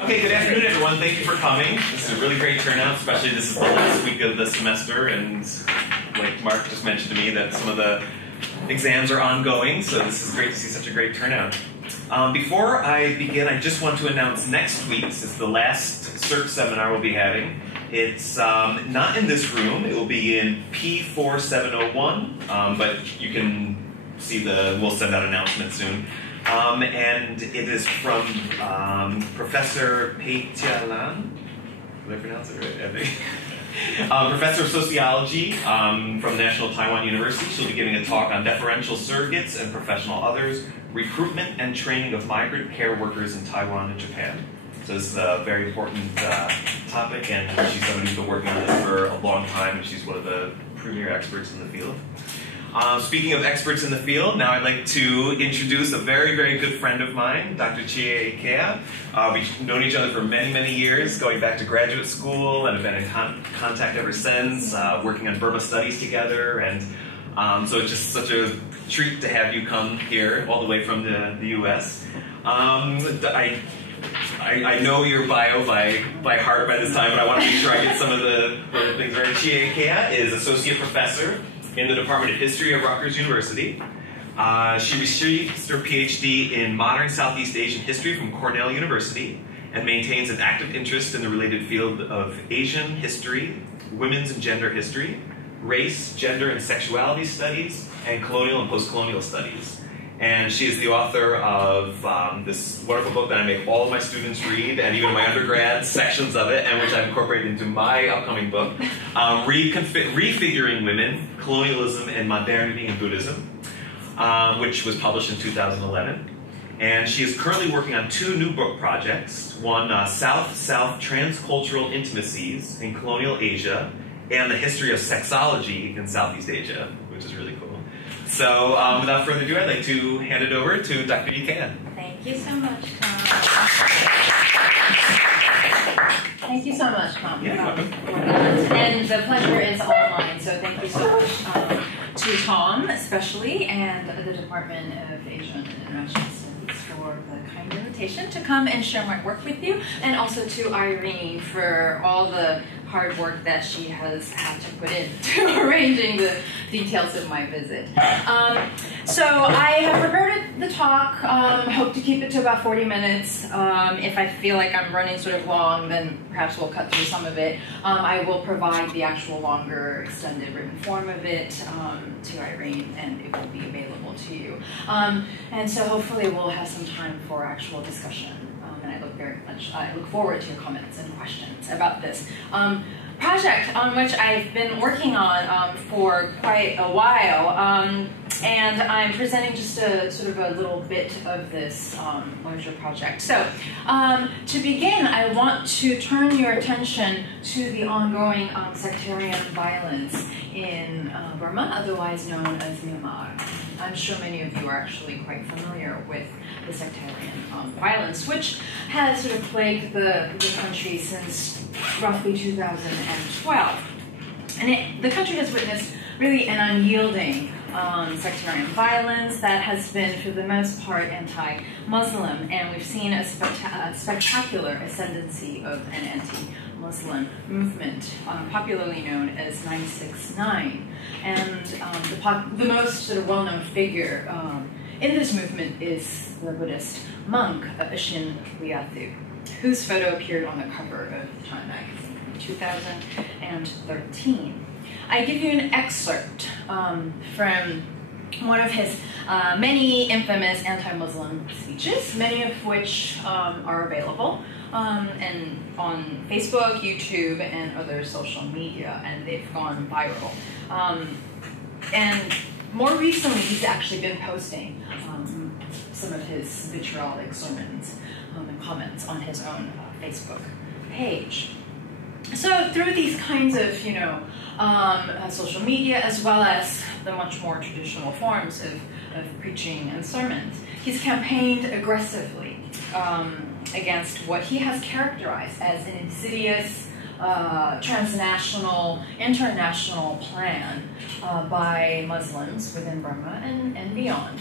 Okay, good afternoon, everyone. Thank you for coming. This is a really great turnout, especially this is the last week of the semester, and like Mark just mentioned to me that some of the exams are ongoing, so this is great to see such a great turnout. Before I begin, I just want to announce next week's. It's the last CERC seminar we'll be having. It's not in this room. It will be in P4701, but you can see we'll send out announcements soon. And it is from Professor Peitialan. Did I pronounce it right? I think. Professor of Sociology from National Taiwan University. She'll be giving a talk on deferential surrogates and professional others, recruitment and training of migrant care workers in Taiwan and Japan. So this is a very important topic, and she's somebody who's been working on this for a long time, and she's one of the premier experts in the field. Speaking of experts in the field, now I'd like to introduce a very, very good friend of mine, Dr. Chie Ikeya. We've known each other for many, many years, going back to graduate school, and have been in contact ever since, working on Burma studies together, and so it's just such a treat to have you come here, all the way from the U.S. I know your bio by heart by this time, but I want to make sure I get some of the things right. Chie Ikeya is Associate Professor in the Department of History at Rutgers University. She received her PhD in Modern Southeast Asian History from Cornell University and maintains an active interest in the related field of Asian history, women's and gender history, race, gender and sexuality studies, and colonial and post-colonial studies. And she is the author of this wonderful book that I make all of my students read, and even my undergrad sections of it, and which I've incorporated into my upcoming book, Refiguring Women, Colonialism and Modernity in Buddhism, which was published in 2011. And she is currently working on two new book projects, one South-South Transcultural Intimacies in Colonial Asia, and the History of Sexology in Southeast Asia, which is really cool. So, without further ado, I'd like to hand it over to Dr. Ikeya. Thank you so much, Tom. Thank you so much, Tom. Yeah, welcome. And the pleasure is all mine, so thank you so much to Tom, especially, and the Department of Asian and International Studies for the kind invitation to come and share my work with you, and also to Irene for all the hard work that she has had to put into arranging the details of my visit. So I have prepared the talk, hope to keep it to about 40 minutes. If I feel like I'm running sort of long, then perhaps we'll cut through some of it. I will provide the actual longer extended written form of it to Irene, and it will be available to you. And so hopefully we'll have some time for actual discussion. And I look forward to your comments and questions about this project on which I've been working on for quite a while. And I'm presenting just a sort of a little bit of this larger project. So to begin, I want to turn your attention to the ongoing sectarian violence in Burma, otherwise known as Myanmar. I'm sure many of you are actually quite familiar with the sectarian violence, which has sort of plagued the country since roughly 2012. And the country has witnessed really an unyielding sectarian violence that has been, for the most part, anti-Muslim, and we've seen a spectacular ascendancy of an anti-Muslim movement, popularly known as 969. And the most sort of well-known figure in this movement is the Buddhist monk Shin Liathu, whose photo appeared on the cover of Time magazine in 2013. I give you an excerpt from one of his many infamous anti-Muslim speeches, many of which are available and on Facebook, YouTube, and other social media, and they've gone viral. And more recently, he's actually been posting some of his vitriolic sermons and comments on his own Facebook page. So through these kinds of, social media, as well as the much more traditional forms of preaching and sermons, he's campaigned aggressively against what he has characterized as an insidious, transnational, international plan by Muslims within Burma and beyond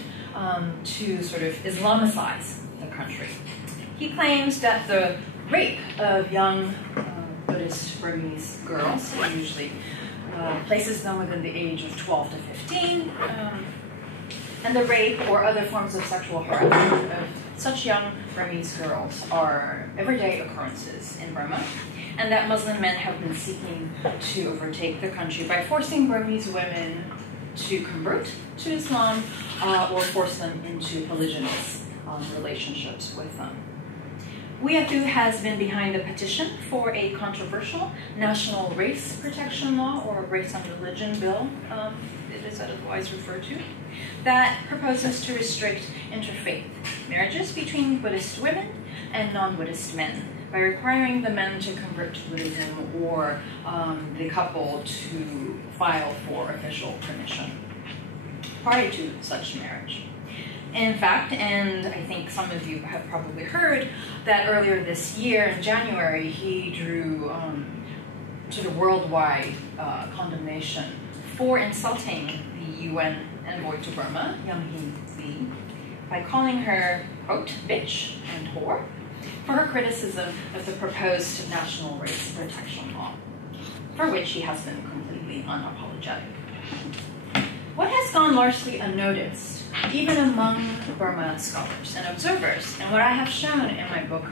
to sort of Islamicize the country. He claims that the rape of young Buddhist Burmese girls. It usually places them within the age of 12 to 15. And the rape or other forms of sexual harassment of such young Burmese girls are everyday occurrences in Burma, and that Muslim men have been seeking to overtake the country by forcing Burmese women to convert to Islam or force them into polygynous relationships with them. Wiatu has been behind a petition for a controversial national race protection law, or race and religion bill, it is otherwise referred to, that proposes to restrict interfaith marriages between Buddhist women and non-Buddhist men by requiring the men to convert to Buddhism or the couple to file for official permission prior to such marriage. In fact, and I think some of you have probably heard, that earlier this year in January, he drew to the worldwide condemnation for insulting the UN envoy to Burma, Young Hee Lee, by calling her, quote, bitch and whore, for her criticism of the proposed national race protection law, for which he has been completely unapologetic. What has gone largely unnoticed, even among Burma scholars and observers, and what I have shown in my book,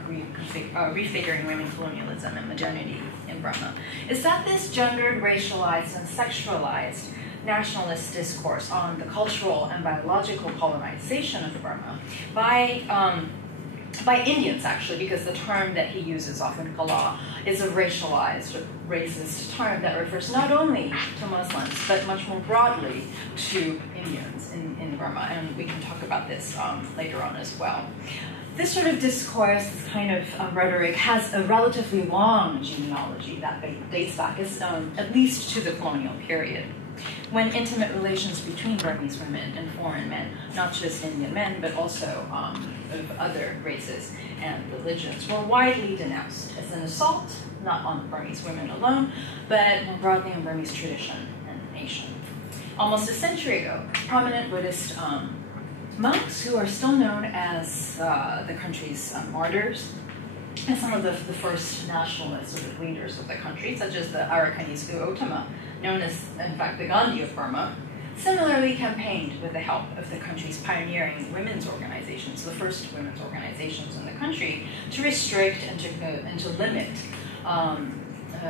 Refiguring Women, Colonialism, and Modernity in Burma, is that this gendered, racialized, and sexualized nationalist discourse on the cultural and biological colonization of Burma by Indians, actually, because the term that he uses often, Kala, is a racialized, racist term that refers not only to Muslims, but much more broadly to Indians in Burma, and we can talk about this later on as well. This sort of discourse, this kind of rhetoric, has a relatively long genealogy that dates back at least to the colonial period, when intimate relations between Burmese women and foreign men, not just Indian men, but also of other races and religions, were widely denounced as an assault, not on Burmese women alone, but more broadly on Burmese tradition and nation. Almost a century ago, prominent Buddhist monks, who are still known as the country's martyrs, and some of the first nationalist sort of leaders of the country, such as the Arakanis Gautama, known as, in fact, the Gandhi of Burma, similarly campaigned with the help of the country's pioneering women's organizations, the first women's organizations in the country, to restrict and to limit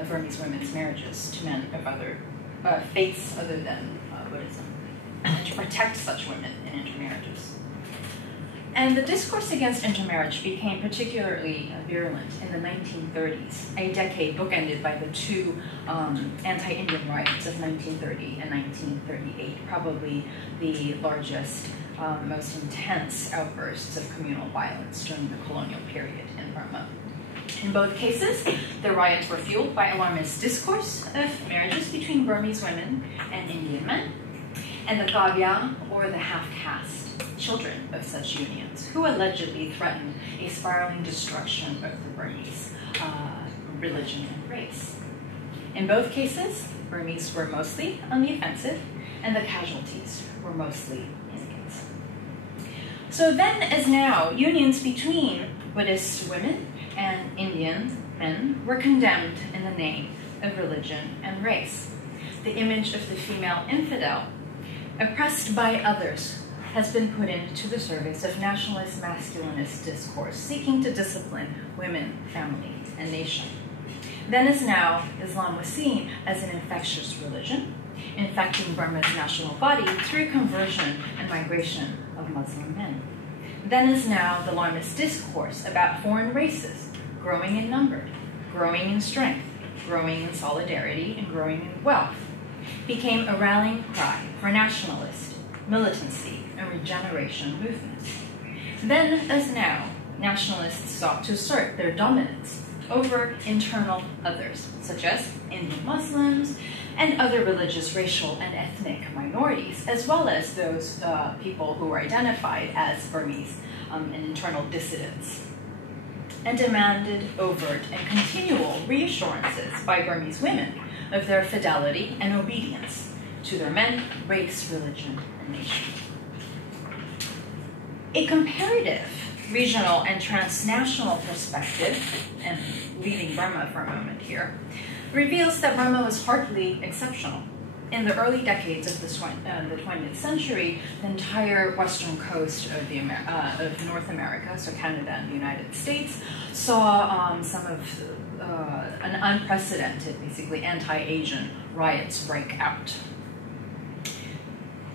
Burmese women's marriages to men of other faiths other than Buddhism, and to protect such women in intermarriages. And the discourse against intermarriage became particularly virulent in the 1930s, a decade bookended by the two anti-Indian riots of 1930 and 1938, probably the largest, most intense outbursts of communal violence during the colonial period in Burma. In both cases, the riots were fueled by alarmist discourse of marriages between Burmese women and Indian men, and the kavya, or the half-caste, children of such unions, who allegedly threatened a spiraling destruction of the Burmese religion and race. In both cases, Burmese were mostly on the offensive, and the casualties were mostly Indians. So then, as now, unions between Buddhist women and Indian men were condemned in the name of religion and race. The image of the female infidel, oppressed by others, has been put into the service of nationalist masculinist discourse, seeking to discipline women, family, and nation. Then as now, Islam was seen as an infectious religion, infecting Burma's national body through conversion and migration of Muslim men. Then as now, the alarmist discourse about foreign races, growing in number, growing in strength, growing in solidarity, and growing in wealth, became a rallying cry for nationalist, militancy, and regeneration movements. Then, as now, nationalists sought to assert their dominance over internal others, such as Indian Muslims and other religious, racial, and ethnic minorities, as well as those people who were identified as Burmese and internal dissidents, and demanded overt and continual reassurances by Burmese women of their fidelity and obedience to their men, race, religion, and nation. A comparative regional and transnational perspective, and leaving Burma for a moment here, reveals that Burma was hardly exceptional. In the early decades of the 20th century, the entire western coast of North America, so Canada and the United States, saw an unprecedented, basically anti-Asian riots break out.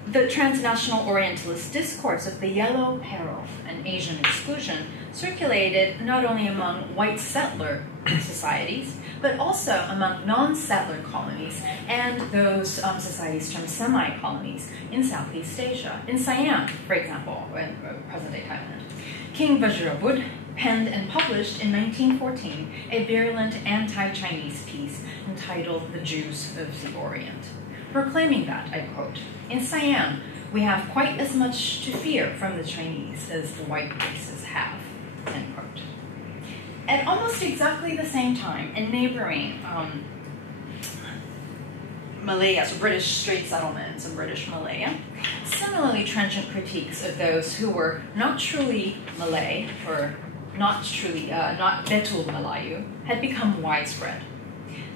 The transnational Orientalist discourse of the Yellow Peril and Asian exclusion circulated not only among white settler societies, but also among non-settler colonies and those societies termed semi-colonies in Southeast Asia. In Siam, for example, in present-day Thailand, King Vajirabud penned and published in 1914 a virulent anti-Chinese piece entitled The Jews of the Orient, proclaiming that, I quote, "In Siam, we have quite as much to fear from the Chinese as the white races have," end quote. At almost exactly the same time, in neighboring Malaya, so British Strait settlements in British Malaya, similarly trenchant critiques of those who were not truly Malay, or not Betul Melayu, had become widespread.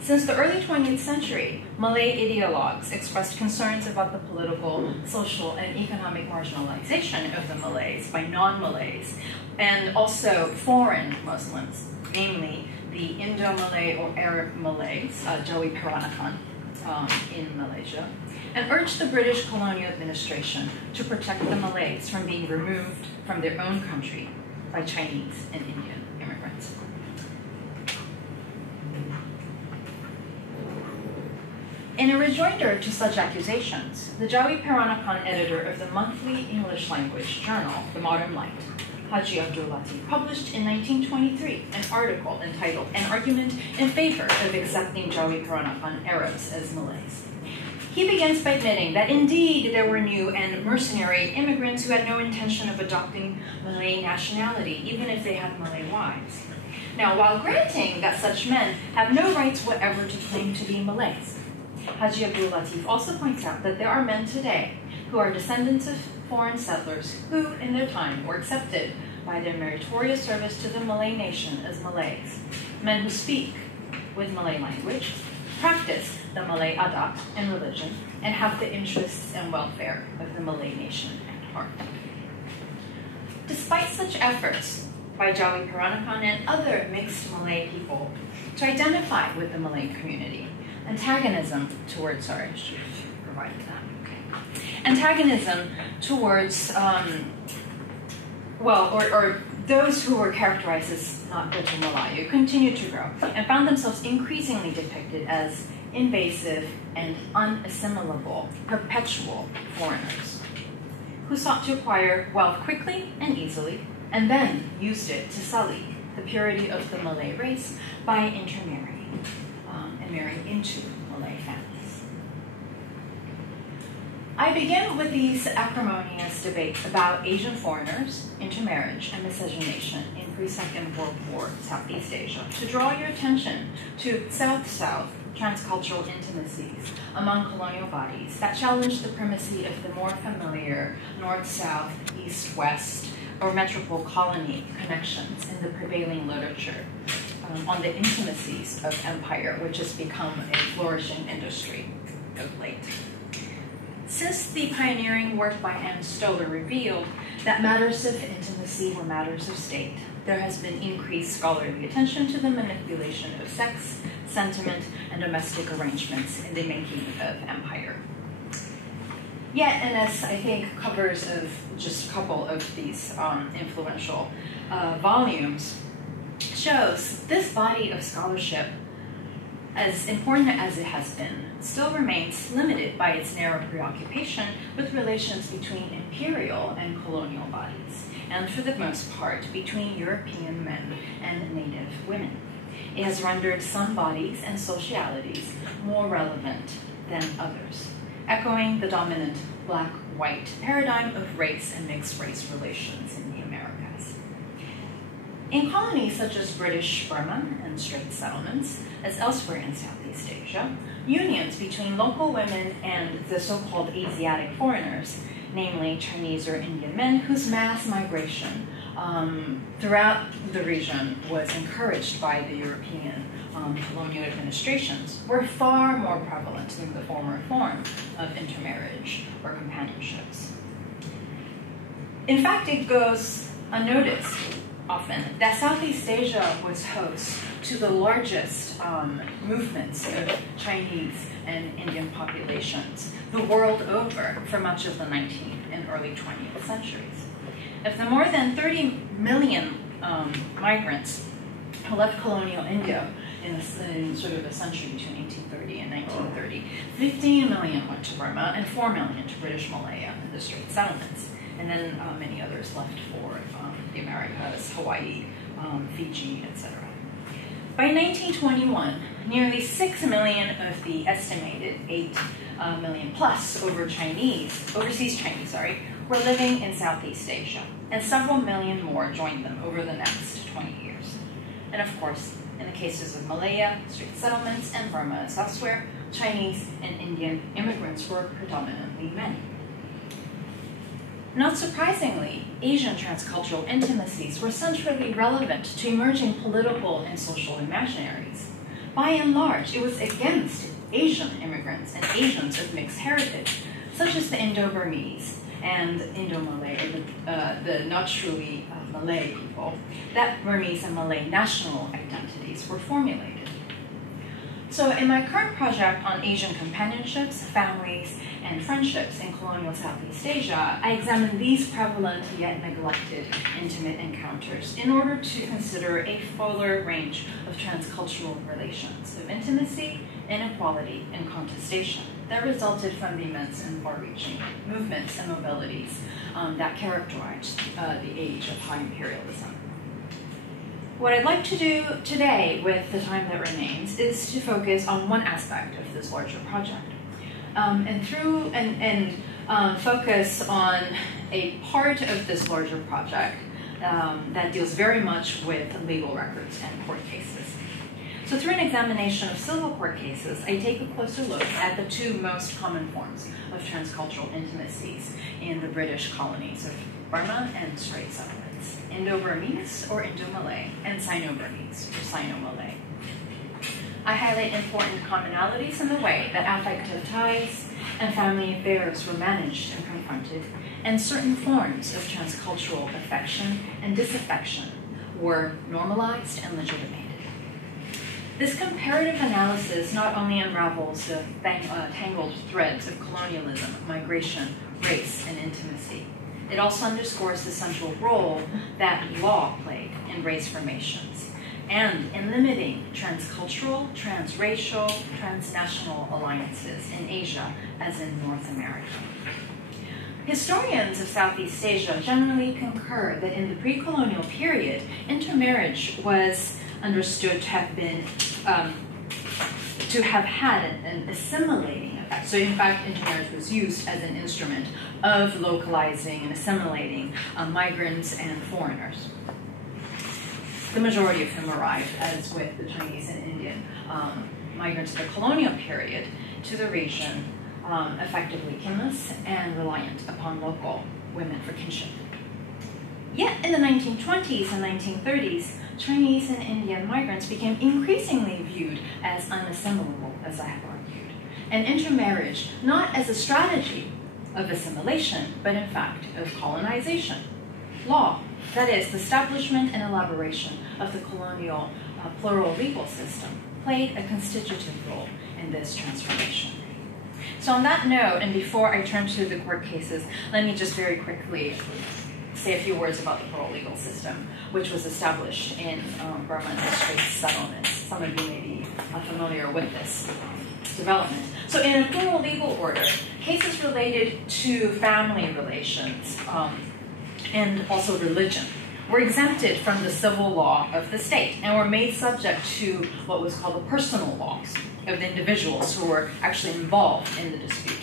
Since the early 20th century, Malay ideologues expressed concerns about the political, social, and economic marginalization of the Malays by non-Malays, and also foreign Muslims, namely the Indo-Malay or Arab Malays, Jawi Peranakan, in Malaysia, and urged the British colonial administration to protect the Malays from being removed from their own country by Chinese and Indian immigrants. In a rejoinder to such accusations, the Jawi Peranakan editor of the monthly English language journal, The Modern Light, Haji Abdul Latif, published in 1923 an article entitled An Argument in Favor of Accepting Jawi Peranakan Arabs as Malays. He begins by admitting that indeed there were new and mercenary immigrants who had no intention of adopting Malay nationality, even if they had Malay wives. Now, while granting that such men have no rights whatever to claim to be Malays, Haji Abdul Latif also points out that there are men today who are descendants of foreign settlers who, in their time, were accepted by their meritorious service to the Malay nation as Malays, men who speak with Malay language, practice the Malay adat and religion, and have the interests and welfare of the Malay nation at heart. Despite such efforts by Jawi Peranakan and other mixed Malay people to identify with the Malay community, antagonism towards those who were characterized as not Betul Melayu continued to grow and found themselves increasingly depicted as invasive and unassimilable, perpetual foreigners who sought to acquire wealth quickly and easily and then used it to sully the purity of the Malay race by intermarrying and marrying into Malay families. I begin with these acrimonious debates about Asian foreigners, intermarriage, and miscegenation in pre-Second World War Southeast Asia to draw your attention to South-South transcultural intimacies among colonial bodies that challenge the primacy of the more familiar North-South, East-West, or metropole colony connections in the prevailing literature on the intimacies of empire, which has become a flourishing industry of late. Since the pioneering work by Anne Stoler revealed that matters of intimacy were matters of state, there has been increased scholarly attention to the manipulation of sex, sentiment, and domestic arrangements in the making of empire. Yet, and as I think covers of just a couple of these influential volumes shows, this body of scholarship, as important as it has been, still remains limited by its narrow preoccupation with relations between imperial and colonial bodies, and for the most part, between European men and native women. It has rendered some bodies and socialities more relevant than others, echoing the dominant black-white paradigm of race and mixed-race relations in the Americas. In colonies such as British Burma and Strait settlements, as elsewhere in Southeast Asia, unions between local women and the so-called Asiatic foreigners, namely Chinese or Indian men whose mass migration throughout the region was encouraged by the European colonial administrations were far more prevalent than the former form of intermarriage or companionships. In fact, it goes unnoticed often that Southeast Asia was host to the largest movements of Chinese and Indian populations the world over for much of the 19th and early 20th centuries. Of the more than 30 million migrants who left colonial India in sort of a century between 1830 and 1930, 15 million went to Burma and 4 million to British Malaya and the Strait settlements. And then many others left for the Americas, Hawaii, Fiji, etc. By 1921, nearly 6 million of the estimated 8 million plus overseas Chinese, were living in Southeast Asia, and several million more joined them over the next 20 years. And of course, in the cases of Malaya, Strait settlements, and Burma as elsewhere, Chinese and Indian immigrants were predominantly men. Not surprisingly, Asian transcultural intimacies were centrally relevant to emerging political and social imaginaries. By and large, it was against Asian immigrants and Asians of mixed heritage, such as the Indo-Burmese and Indo-Malay, the not truly Malay people, that Burmese and Malay national identities were formulated. So in my current project on Asian companionships, families, and friendships in colonial Southeast Asia, I examine these prevalent yet neglected intimate encounters in order to consider a fuller range of transcultural relations of intimacy, inequality, and contestation that resulted from the immense and far-reaching movements and mobilities that characterized the age of high imperialism. What I'd like to do today with the time that remains is to focus on one aspect of this larger project. Focus on a part of this larger project that deals very much with legal records and court cases. So through an examination of civil court cases, I take a closer look at the two most common forms of transcultural intimacies in the British colonies of Burma and Strait settlements, Indo-Burmese or Indo-Malay, and Sino-Burmese or Sino-Malay. I highlight important commonalities in the way that affective ties and family affairs were managed and confronted, and certain forms of transcultural affection and disaffection were normalized and legitimated. This comparative analysis not only unravels the tangled threads of colonialism, migration, race, and intimacy, it also underscores the central role that law played in race formations and in limiting transcultural, transracial, transnational alliances in Asia as in North America. Historians of Southeast Asia generally concur that in the pre-colonial period, intermarriage was understood to have been to have had an assimilating effect. So in fact, intermarriage was used as an instrument of localizing and assimilating migrants and foreigners, the majority of whom arrived, as with the Chinese and Indian migrants of the colonial period, to the region effectively kinless and reliant upon local women for kinship. Yet in the 1920s and 1930s, Chinese and Indian migrants became increasingly viewed as unassimilable, as I have argued, and intermarriage not as a strategy of assimilation, but in fact of colonization. Law, that is, the establishment and elaboration of the colonial plural legal system, played a constitutive role in this transformation. So on that note, and before I turn to the court cases, let me just very quickly say a few words about the plural legal system, which was established in Burma and the Strait settlements. Some of you may be familiar with this development. So in a plural legal order, cases related to family relations and also religion were exempted from the civil law of the state and were made subject to what was called the personal laws of the individuals who were actually involved in the dispute.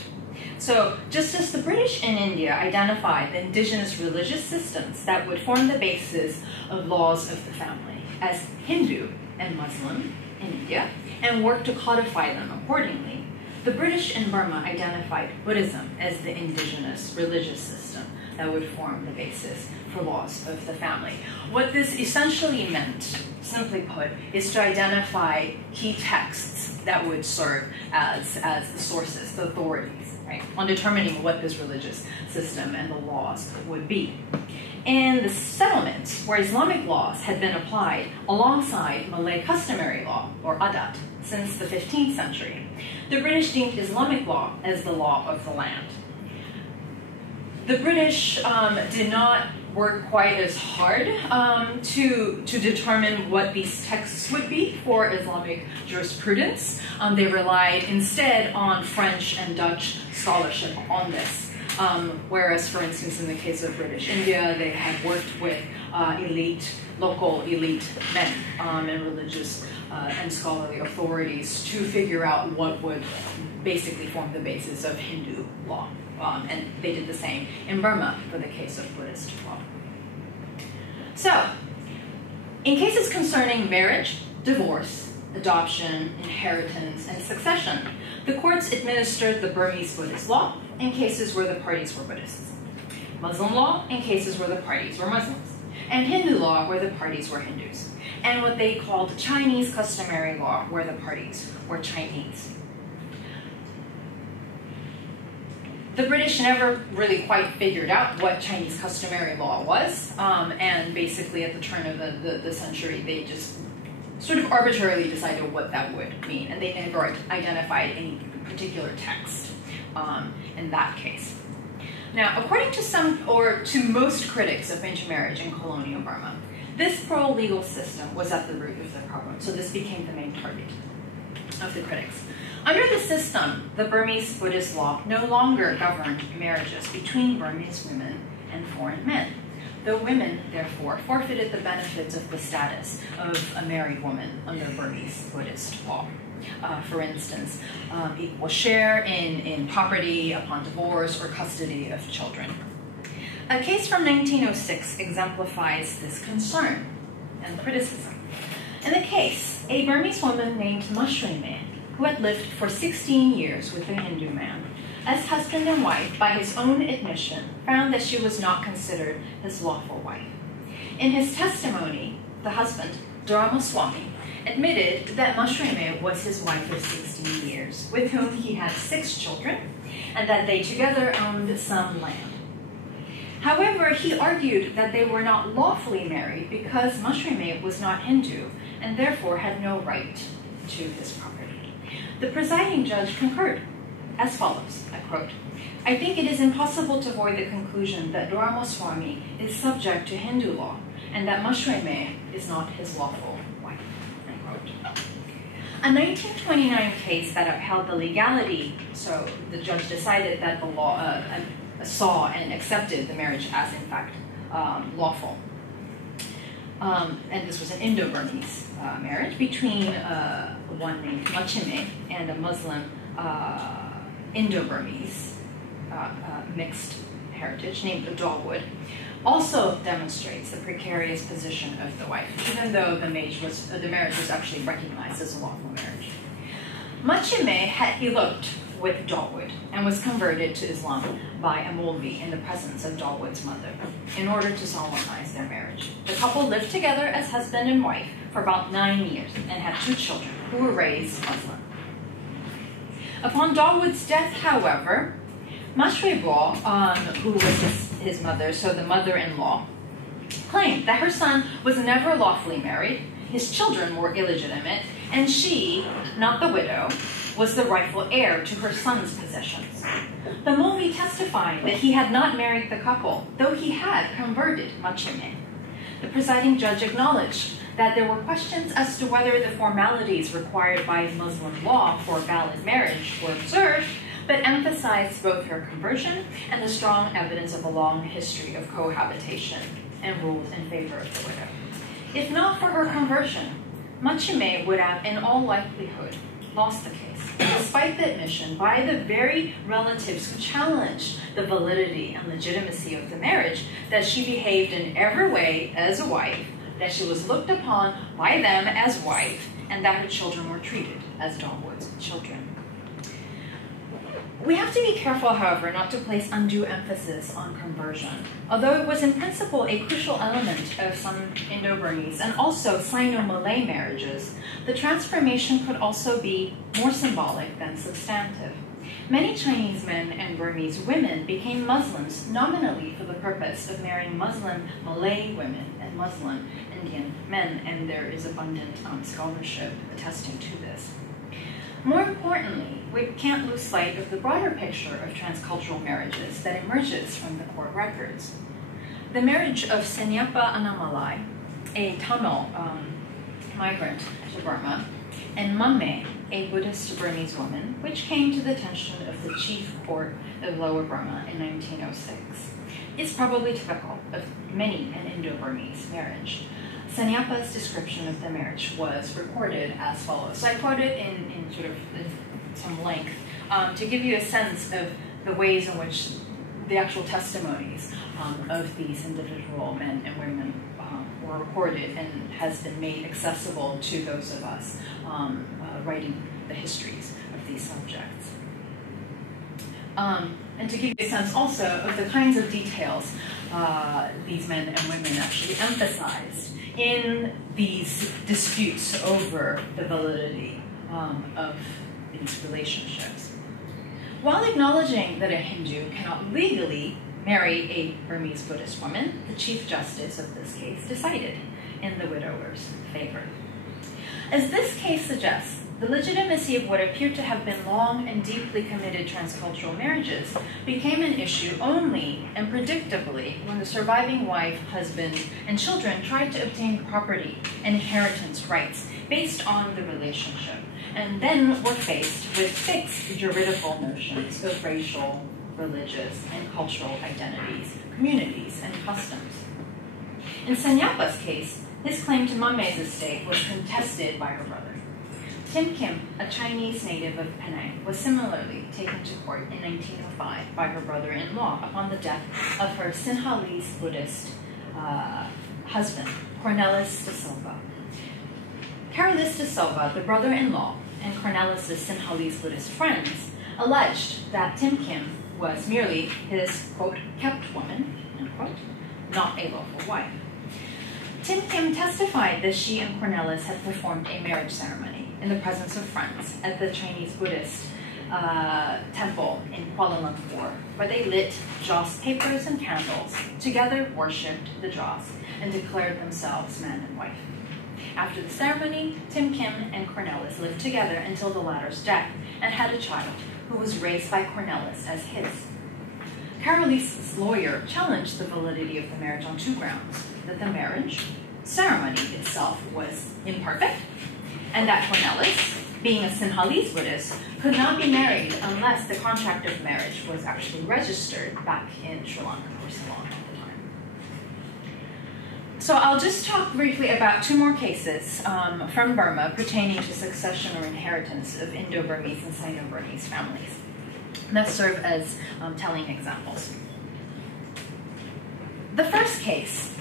So just as the British in India identified the indigenous religious systems that would form the basis of laws of the family as Hindu and Muslim in India and worked to codify them accordingly, The British in Burma identified Buddhism as the indigenous religious system that would form the basis for laws of the family. What this essentially meant, simply put, is to identify key texts that would serve as the sources, the authorities, right, on determining what this religious system and the laws would be. In the settlements where Islamic laws had been applied alongside Malay customary law, or adat, since the 15th century, the British deemed Islamic law as the law of the land. The British did not work quite as hard to determine what these texts would be for Islamic jurisprudence. They relied instead on French and Dutch scholarship on this. Whereas, for instance, in the case of British India, they had worked with local elite men and religious and scholarly authorities to figure out what would basically form the basis of Hindu law. And they did the same in Burma for the case of Buddhist law. So, in cases concerning marriage, divorce, adoption, inheritance, and succession, the courts administered the Burmese Buddhist law in cases where the parties were Buddhists, Muslim law in cases where the parties were Muslims, and Hindu law where the parties were Hindus, and what they called Chinese customary law where the parties were Chinese. The British never really quite figured out what Chinese customary law was, and basically at the turn of the century, they just sort of arbitrarily decided what that would mean, and they never identified any particular text in that case. Now, according to most critics of intermarriage in colonial Burma, this plural legal system was at the root of the problem, so this became the main target of the critics. Under the system, the Burmese Buddhist law no longer governed marriages between Burmese women and foreign men. The women, therefore, forfeited the benefits of the status of a married woman under Burmese Buddhist law. For instance, equal share in property upon divorce or custody of children. A case from 1906 exemplifies this concern and criticism. In the case, a Burmese woman named Mashweme, who had lived for 16 years with a Hindu man, as husband and wife, by his own admission, found that she was not considered his lawful wife. In his testimony, the husband, Dharmaswamy, admitted that Mashweme was his wife of 16 years, with whom he had 6 children, and that they together owned some land. However, he argued that they were not lawfully married because Mashweme was not Hindu, and therefore had no right to his property. The presiding judge concurred as follows, I quote, "I think it is impossible to avoid the conclusion that Dharmaswamy is subject to Hindu law and that Mashweme is not his lawful wife," unquote. A 1929 case that upheld the legality, so the judge decided that the law saw and accepted the marriage as in fact lawful. And this was an Indo-Burmese marriage between one named Machime and a Muslim Indo-Burmese mixed heritage named Dawood, also demonstrates the precarious position of the wife, even though the marriage was actually recognized as a lawful marriage. Machime had eloped with Dawood and was converted to Islam by a Maulvi in the presence of Dawood's mother in order to solemnize their marriage. The couple lived together as husband and wife for about 9 years and had 2 children who were raised Muslim. Upon Dawood's death, however, Mashwebo, who was his mother, so the mother-in-law, claimed that her son was never lawfully married, his children were illegitimate, and she, not the widow, was the rightful heir to her son's possessions. The Maulvi testified that he had not married the couple, though he had converted Machime. The presiding judge acknowledged that there were questions as to whether the formalities required by Muslim law for valid marriage were observed, but emphasized both her conversion and the strong evidence of a long history of cohabitation, and ruled in favor of the widow. If not for her conversion, Machime would have, in all likelihood, lost the case, despite the admission by the very relatives who challenged the validity and legitimacy of the marriage that she behaved in every way as a wife, that she was looked upon by them as wife, and that her children were treated as Dawood's children. We have to be careful, however, not to place undue emphasis on conversion. Although it was in principle a crucial element of some Indo-Burmese and also Sino-Malay marriages, the transformation could also be more symbolic than substantive. Many Chinese men and Burmese women became Muslims nominally for the purpose of marrying Muslim Malay women and Muslim Indian men, and there is abundant scholarship attesting to this. More importantly, we can't lose sight of the broader picture of transcultural marriages that emerges from the court records. The marriage of Senyapa Anamalai, a Tamil migrant to Burma, and Mamme, a Buddhist Burmese woman, which came to the attention of the chief court of Lower Burma in 1906, is probably typical of many an Indo-Burmese marriage. Senyapa's description of the marriage was recorded as follows. So I quote it in sort of some length to give you a sense of the ways in which the actual testimonies of these individual men and women were recorded and has been made accessible to those of us writing the histories of these subjects. And to give you a sense also of the kinds of details these men and women actually emphasized in these disputes over the validity of these relationships. While acknowledging that a Hindu cannot legally marry a Burmese Buddhist woman, the Chief Justice of this case decided in the widower's favor. As this case suggests, the legitimacy of what appeared to have been long and deeply committed transcultural marriages became an issue only and predictably when the surviving wife, husband, and children tried to obtain property and inheritance rights based on the relationship, and then were faced with fixed juridical notions of racial, religious, and cultural identities, communities, and customs. In Senyapa's case, his claim to Mame's estate was contested by her brother. Tim Kim, a Chinese native of Penang, was similarly taken to court in 1905 by her brother-in-law upon the death of her Sinhalese Buddhist husband, Cornelis de Silva. Carolus de Silva, the brother-in-law, and Cornelis' Sinhalese Buddhist friends alleged that Tim Kim was merely his, quote, kept woman, unquote, not a lawful wife. Tim Kim testified that she and Cornelis had performed a marriage ceremony in the presence of friends at the Chinese Buddhist temple in Kuala Lumpur, where they lit joss papers and candles, together worshipped the joss, and declared themselves man and wife. After the ceremony, Tim Kim and Cornelis lived together until the latter's death and had a child who was raised by Cornelis as his. Carolis's lawyer challenged the validity of the marriage on two grounds: that the marriage ceremony itself was imperfect, and that Cornelis, being a Sinhalese Buddhist, could not be married unless the contract of marriage was actually registered back in Sri Lanka or Ceylon at the time. So I'll just talk briefly about two more cases from Burma pertaining to succession or inheritance of Indo-Burmese and Sino-Burmese families that serve as telling examples. The first case,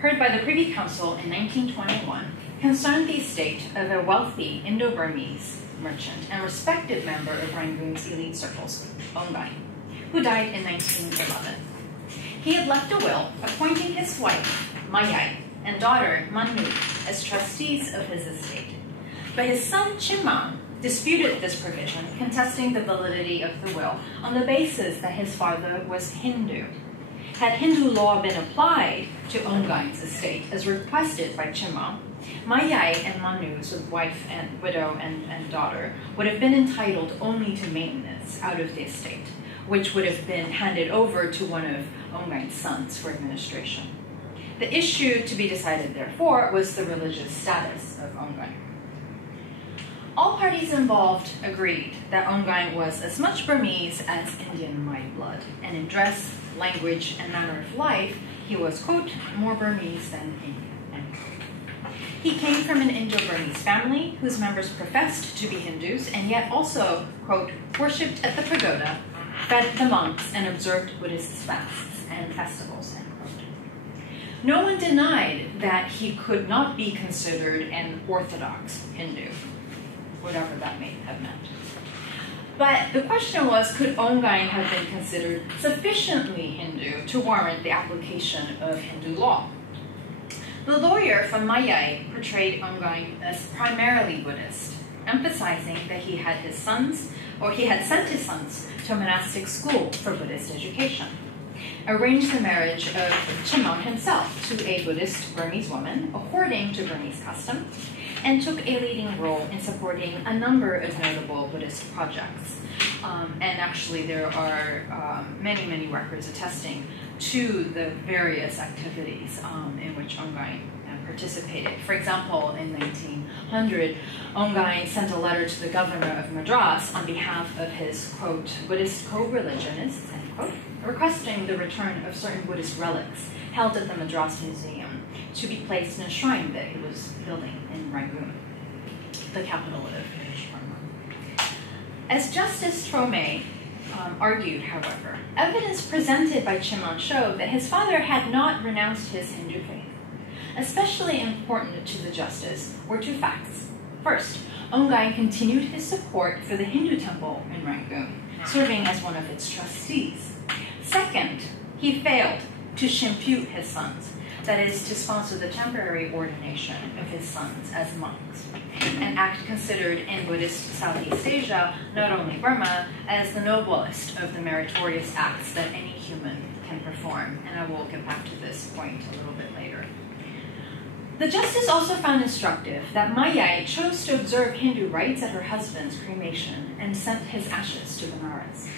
heard by the Privy Council in 1921, concerned the estate of a wealthy Indo-Burmese merchant and respected member of Rangoon's elite circles, Ongai, who died in 1911. He had left a will appointing his wife, Mayai, and daughter, Manu, as trustees of his estate. But his son, Chimang, disputed this provision, contesting the validity of the will on the basis that his father was Hindu. Had Hindu law been applied to Ongai's estate as requested by Chimang, Mayai and Manu's wife and widow and daughter would have been entitled only to maintenance out of the estate, which would have been handed over to one of Ongai's sons for administration. The issue to be decided, therefore, was the religious status of Ongai. All parties involved agreed that Ongai was as much Burmese as Indian in mind blood, and in dress, language, and manner of life, he was, quote, more Burmese than Indian, end quote. He came from an Indo-Burmese family whose members professed to be Hindus and yet also, quote, worshipped at the pagoda, fed the monks, and observed Buddhist fasts and festivals, end quote. No one denied that he could not be considered an orthodox Hindu, whatever that may have meant. But the question was, could Ongain have been considered sufficiently Hindu to warrant the application of Hindu law? The lawyer from Mayai portrayed Ongain as primarily Buddhist, emphasizing that he had sent his sons to a monastic school for Buddhist education, arranged the marriage of Chimon himself to a Buddhist Burmese woman, according to Burmese custom, and took a leading role in supporting a number of notable Buddhist projects. And actually there are many, many records attesting to the various activities in which Ongain participated. For example, in 1900, Ongain sent a letter to the governor of Madras on behalf of his, quote, Buddhist co-religionists, end quote, requesting the return of certain Buddhist relics held at the Madras Museum to be placed in a shrine that he was building in Rangoon, the capital of British Burma. As Justice Trome argued, however, evidence presented by Chimon showed that his father had not renounced his Hindu faith. Especially important to the justice were two facts. First, Ongain continued his support for the Hindu temple in Rangoon, serving as one of its trustees. Second, he failed to shimpute his sons, that is, to sponsor the temporary ordination of his sons as monks, an act considered in Buddhist Southeast Asia, not only Burma, as the noblest of the meritorious acts that any human can perform. And I will get back to this point a little bit later. The justice also found instructive that Mayai chose to observe Hindu rites at her husband's cremation and sent his ashes to Benares.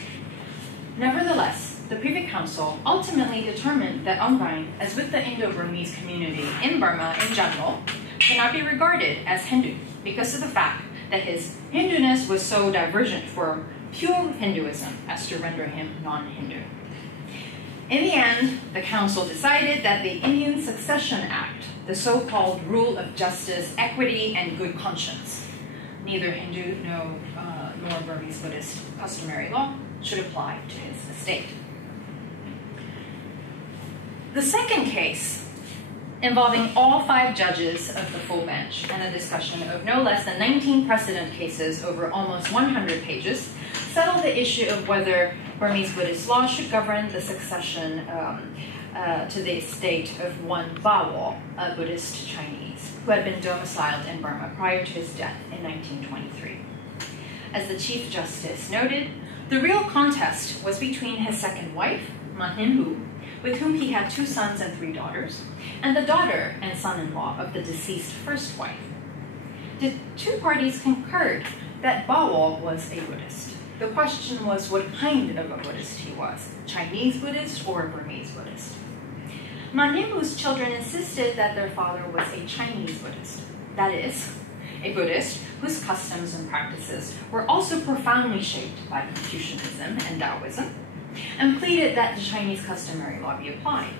Nevertheless, the Privy Council ultimately determined that Ongain, as with the Indo-Burmese community in Burma in general, cannot be regarded as Hindu because of the fact that his Hinduness was so divergent from pure Hinduism as to render him non-Hindu. In the end, the council decided that the Indian Succession Act, the so-called rule of justice, equity, and good conscience, neither Hindu nor Burmese Buddhist customary law, should apply to his estate. The second case, involving all 5 judges of the full bench and a discussion of no less than 19 precedent cases over almost 100 pages, settled the issue of whether Burmese Buddhist law should govern the succession to the estate of one Bawal, a Buddhist Chinese, who had been domiciled in Burma prior to his death in 1923. As the Chief Justice noted, the real contest was between his second wife, Manhinbu, with whom he had 2 sons and 3 daughters, and the daughter and son-in-law of the deceased first wife. The 2 parties concurred that Bawal was a Buddhist. The question was what kind of a Buddhist he was, Chinese Buddhist or Burmese Buddhist. Manhinbu's children insisted that their father was a Chinese Buddhist, that is, a Buddhist whose customs and practices were also profoundly shaped by Confucianism and Taoism, and pleaded that the Chinese customary law be applied,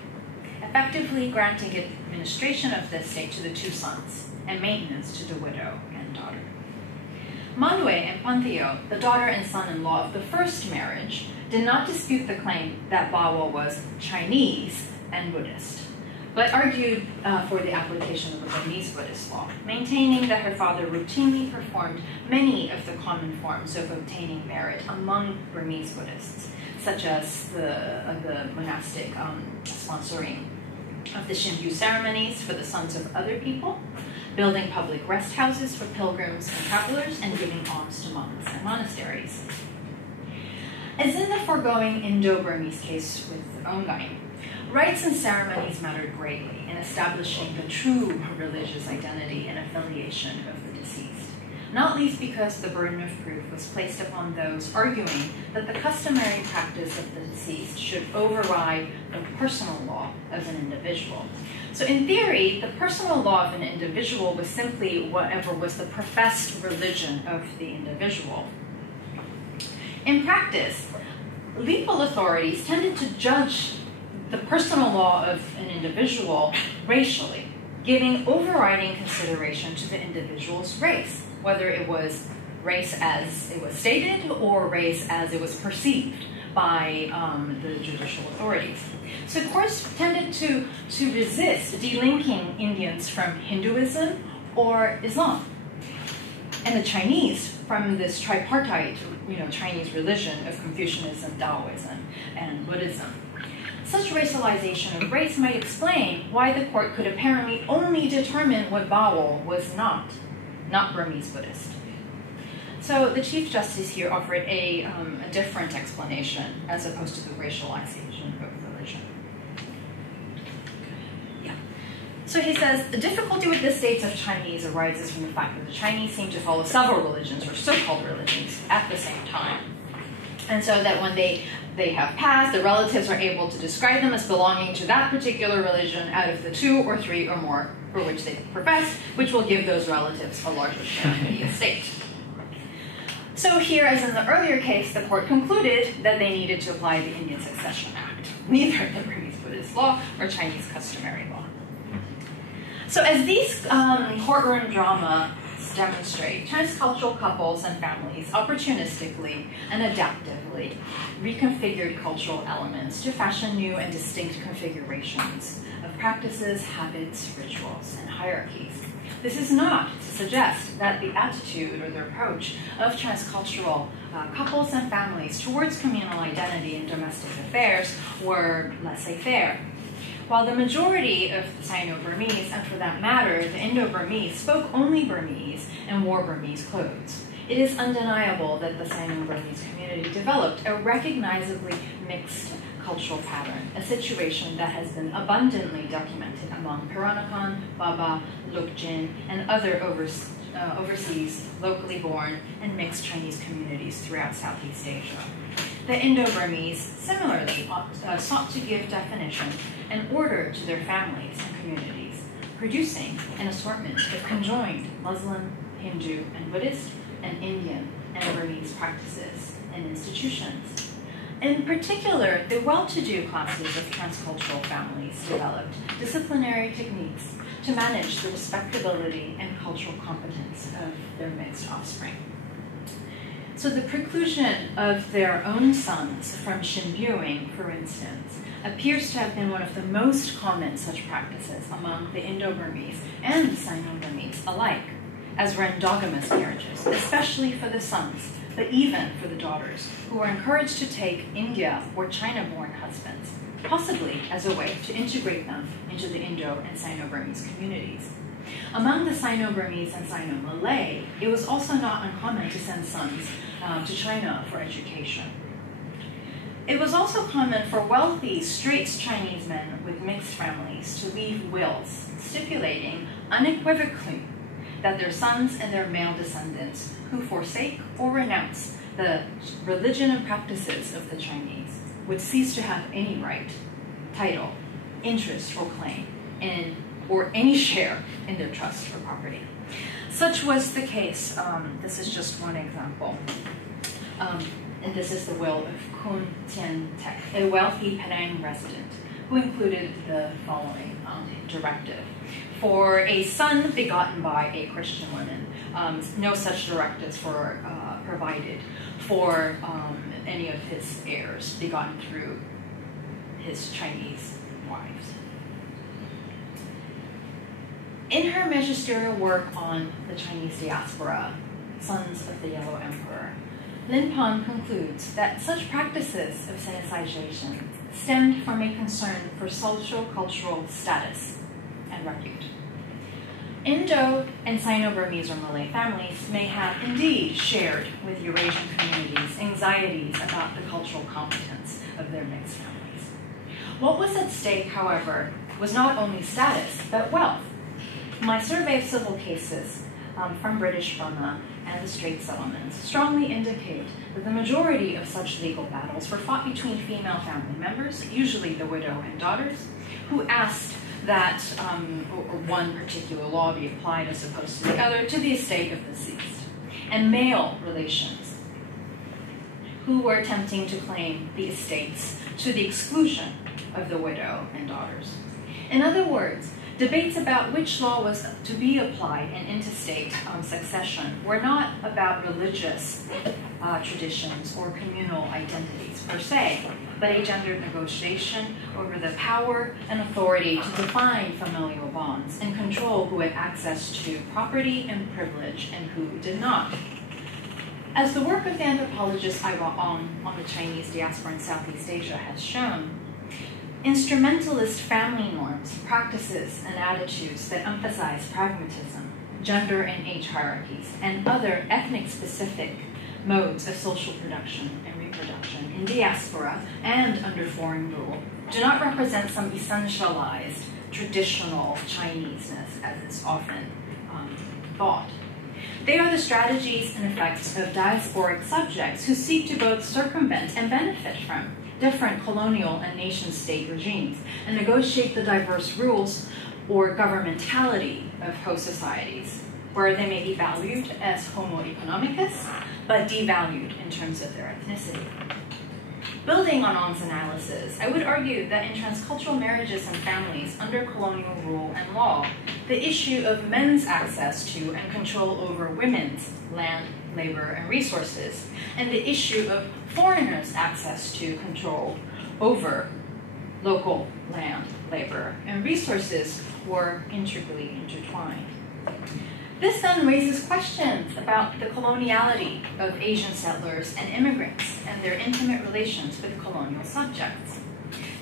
effectively granting administration of the estate to the 2 sons and maintenance to the widow and daughter. Manue and Pantheo, the daughter and son-in-law of the first marriage, did not dispute the claim that Bawal was Chinese and Buddhist, but argued for the application of the Burmese Buddhist law, maintaining that her father routinely performed many of the common forms of obtaining merit among Burmese Buddhists, such as the monastic sponsoring of the Shinbu ceremonies for the sons of other people, building public rest houses for pilgrims and travelers, and giving alms to monks and monasteries. As in the foregoing Indo-Burmese case with Ongain, rites and ceremonies mattered greatly in establishing the true religious identity and affiliation of the deceased, not least because the burden of proof was placed upon those arguing that the customary practice of the deceased should override the personal law of an individual. So in theory, the personal law of an individual was simply whatever was the professed religion of the individual. In practice, legal authorities tended to judge the personal law of an individual racially, giving overriding consideration to the individual's race, whether it was race as it was stated or race as it was perceived by the judicial authorities. So courts tended to resist delinking Indians from Hinduism or Islam, and the Chinese from this tripartite Chinese religion of Confucianism, Taoism, and Buddhism. Such racialization of race might explain why the court could apparently only determine what Bao was not Burmese Buddhist. So the Chief Justice here offered a different explanation as opposed to the racialization of religion. Yeah. So he says, the difficulty with the states of Chinese arises from the fact that the Chinese seem to follow several religions, or so-called religions, at the same time. And so that when they have passed, the relatives are able to describe them as belonging to that particular religion out of the 2 or 3 or more for which they profess, which will give those relatives a larger share of the estate. So here, as in the earlier case, the court concluded that they needed to apply the Indian Succession Act, neither the Burmese Buddhist law or Chinese customary law. So as these courtroom drama demonstrate, transcultural couples and families opportunistically and adaptively reconfigured cultural elements to fashion new and distinct configurations of practices, habits, rituals, and hierarchies. This is not to suggest that the attitude or the approach of transcultural couples and families towards communal identity and domestic affairs were laissez-faire. While the majority of the Sino-Burmese, and for that matter, the Indo-Burmese, spoke only Burmese and wore Burmese clothes, it is undeniable that the Sino-Burmese community developed a recognizably mixed cultural pattern, a situation that has been abundantly documented among Peranakan, Baba, Lukjin, and other overseas, locally born, and mixed Chinese communities throughout Southeast Asia. The Indo-Burmese similarly sought to give definition and order to their families and communities, producing an assortment of conjoined Muslim, Hindu, and Buddhist, and Indian and Burmese practices and institutions. In particular, the well-to-do classes of transcultural families developed disciplinary techniques to manage the respectability and cultural competence of their mixed offspring. So the preclusion of their own sons from shinbuing, for instance, appears to have been one of the most common such practices among the Indo-Burmese and the Sino-Burmese alike, as were endogamous marriages, especially for the sons, but even for the daughters, who were encouraged to take India or China-born husbands, possibly as a way to integrate them into the Indo- and Sino-Burmese communities. Among the Sino-Burmese and Sino-Malay, it was also not uncommon to send sons to China for education. It was also common for wealthy, straight Chinese men with mixed families to leave wills stipulating unequivocally that their sons and their male descendants who forsake or renounce the religion and practices of the Chinese would cease to have any right, title, interest, or claim in or any share in their trust or property. Such was the case. This is just one example. And this is the will of Kun Tien Tek, a wealthy Penang resident, who included the following directive. For a son begotten by a Christian woman, no such directives were provided for any of his heirs begotten through his Chinese wives. In her magisterial work on the Chinese diaspora, Sons of the Yellow Emperor, Lin Pang concludes that such practices of sinicization stemmed from a concern for social-cultural status and repute. Indo and Sino-Burmese or Malay families may have indeed shared with Eurasian communities anxieties about the cultural competence of their mixed families. What was at stake, however, was not only status, but wealth. My survey of civil cases from British Burma and the Strait Settlements strongly indicate that the majority of such legal battles were fought between female family members, usually the widow and daughters, who asked that one particular law be applied as opposed to the other to the estate of the deceased, and male relations, who were attempting to claim the estates to the exclusion of the widow and daughters. In other words, debates about which law was to be applied in interstate succession were not about religious traditions or communal identities per se, but a gendered negotiation over the power and authority to define familial bonds and control who had access to property and privilege and who did not. As the work of the anthropologist Aiwa on the Chinese diaspora in Southeast Asia has shown, instrumentalist family norms, practices, and attitudes that emphasize pragmatism, gender and age hierarchies, and other ethnic-specific modes of social production and reproduction in diaspora and under foreign rule do not represent some essentialized traditional Chineseness as is often thought. They are the strategies and effects of diasporic subjects who seek to both circumvent and benefit from different colonial and nation-state regimes and negotiate the diverse rules or governmentality of host societies, where they may be valued as homo economicus, but devalued in terms of their ethnicity. Building on Ong's analysis, I would argue that in transcultural marriages and families under colonial rule and law, the issue of men's access to and control over women's land, labor, and resources, and the issue of foreigners' access to control over local land, labor, and resources were integrally intertwined. This then raises questions about the coloniality of Asian settlers and immigrants and their intimate relations with colonial subjects.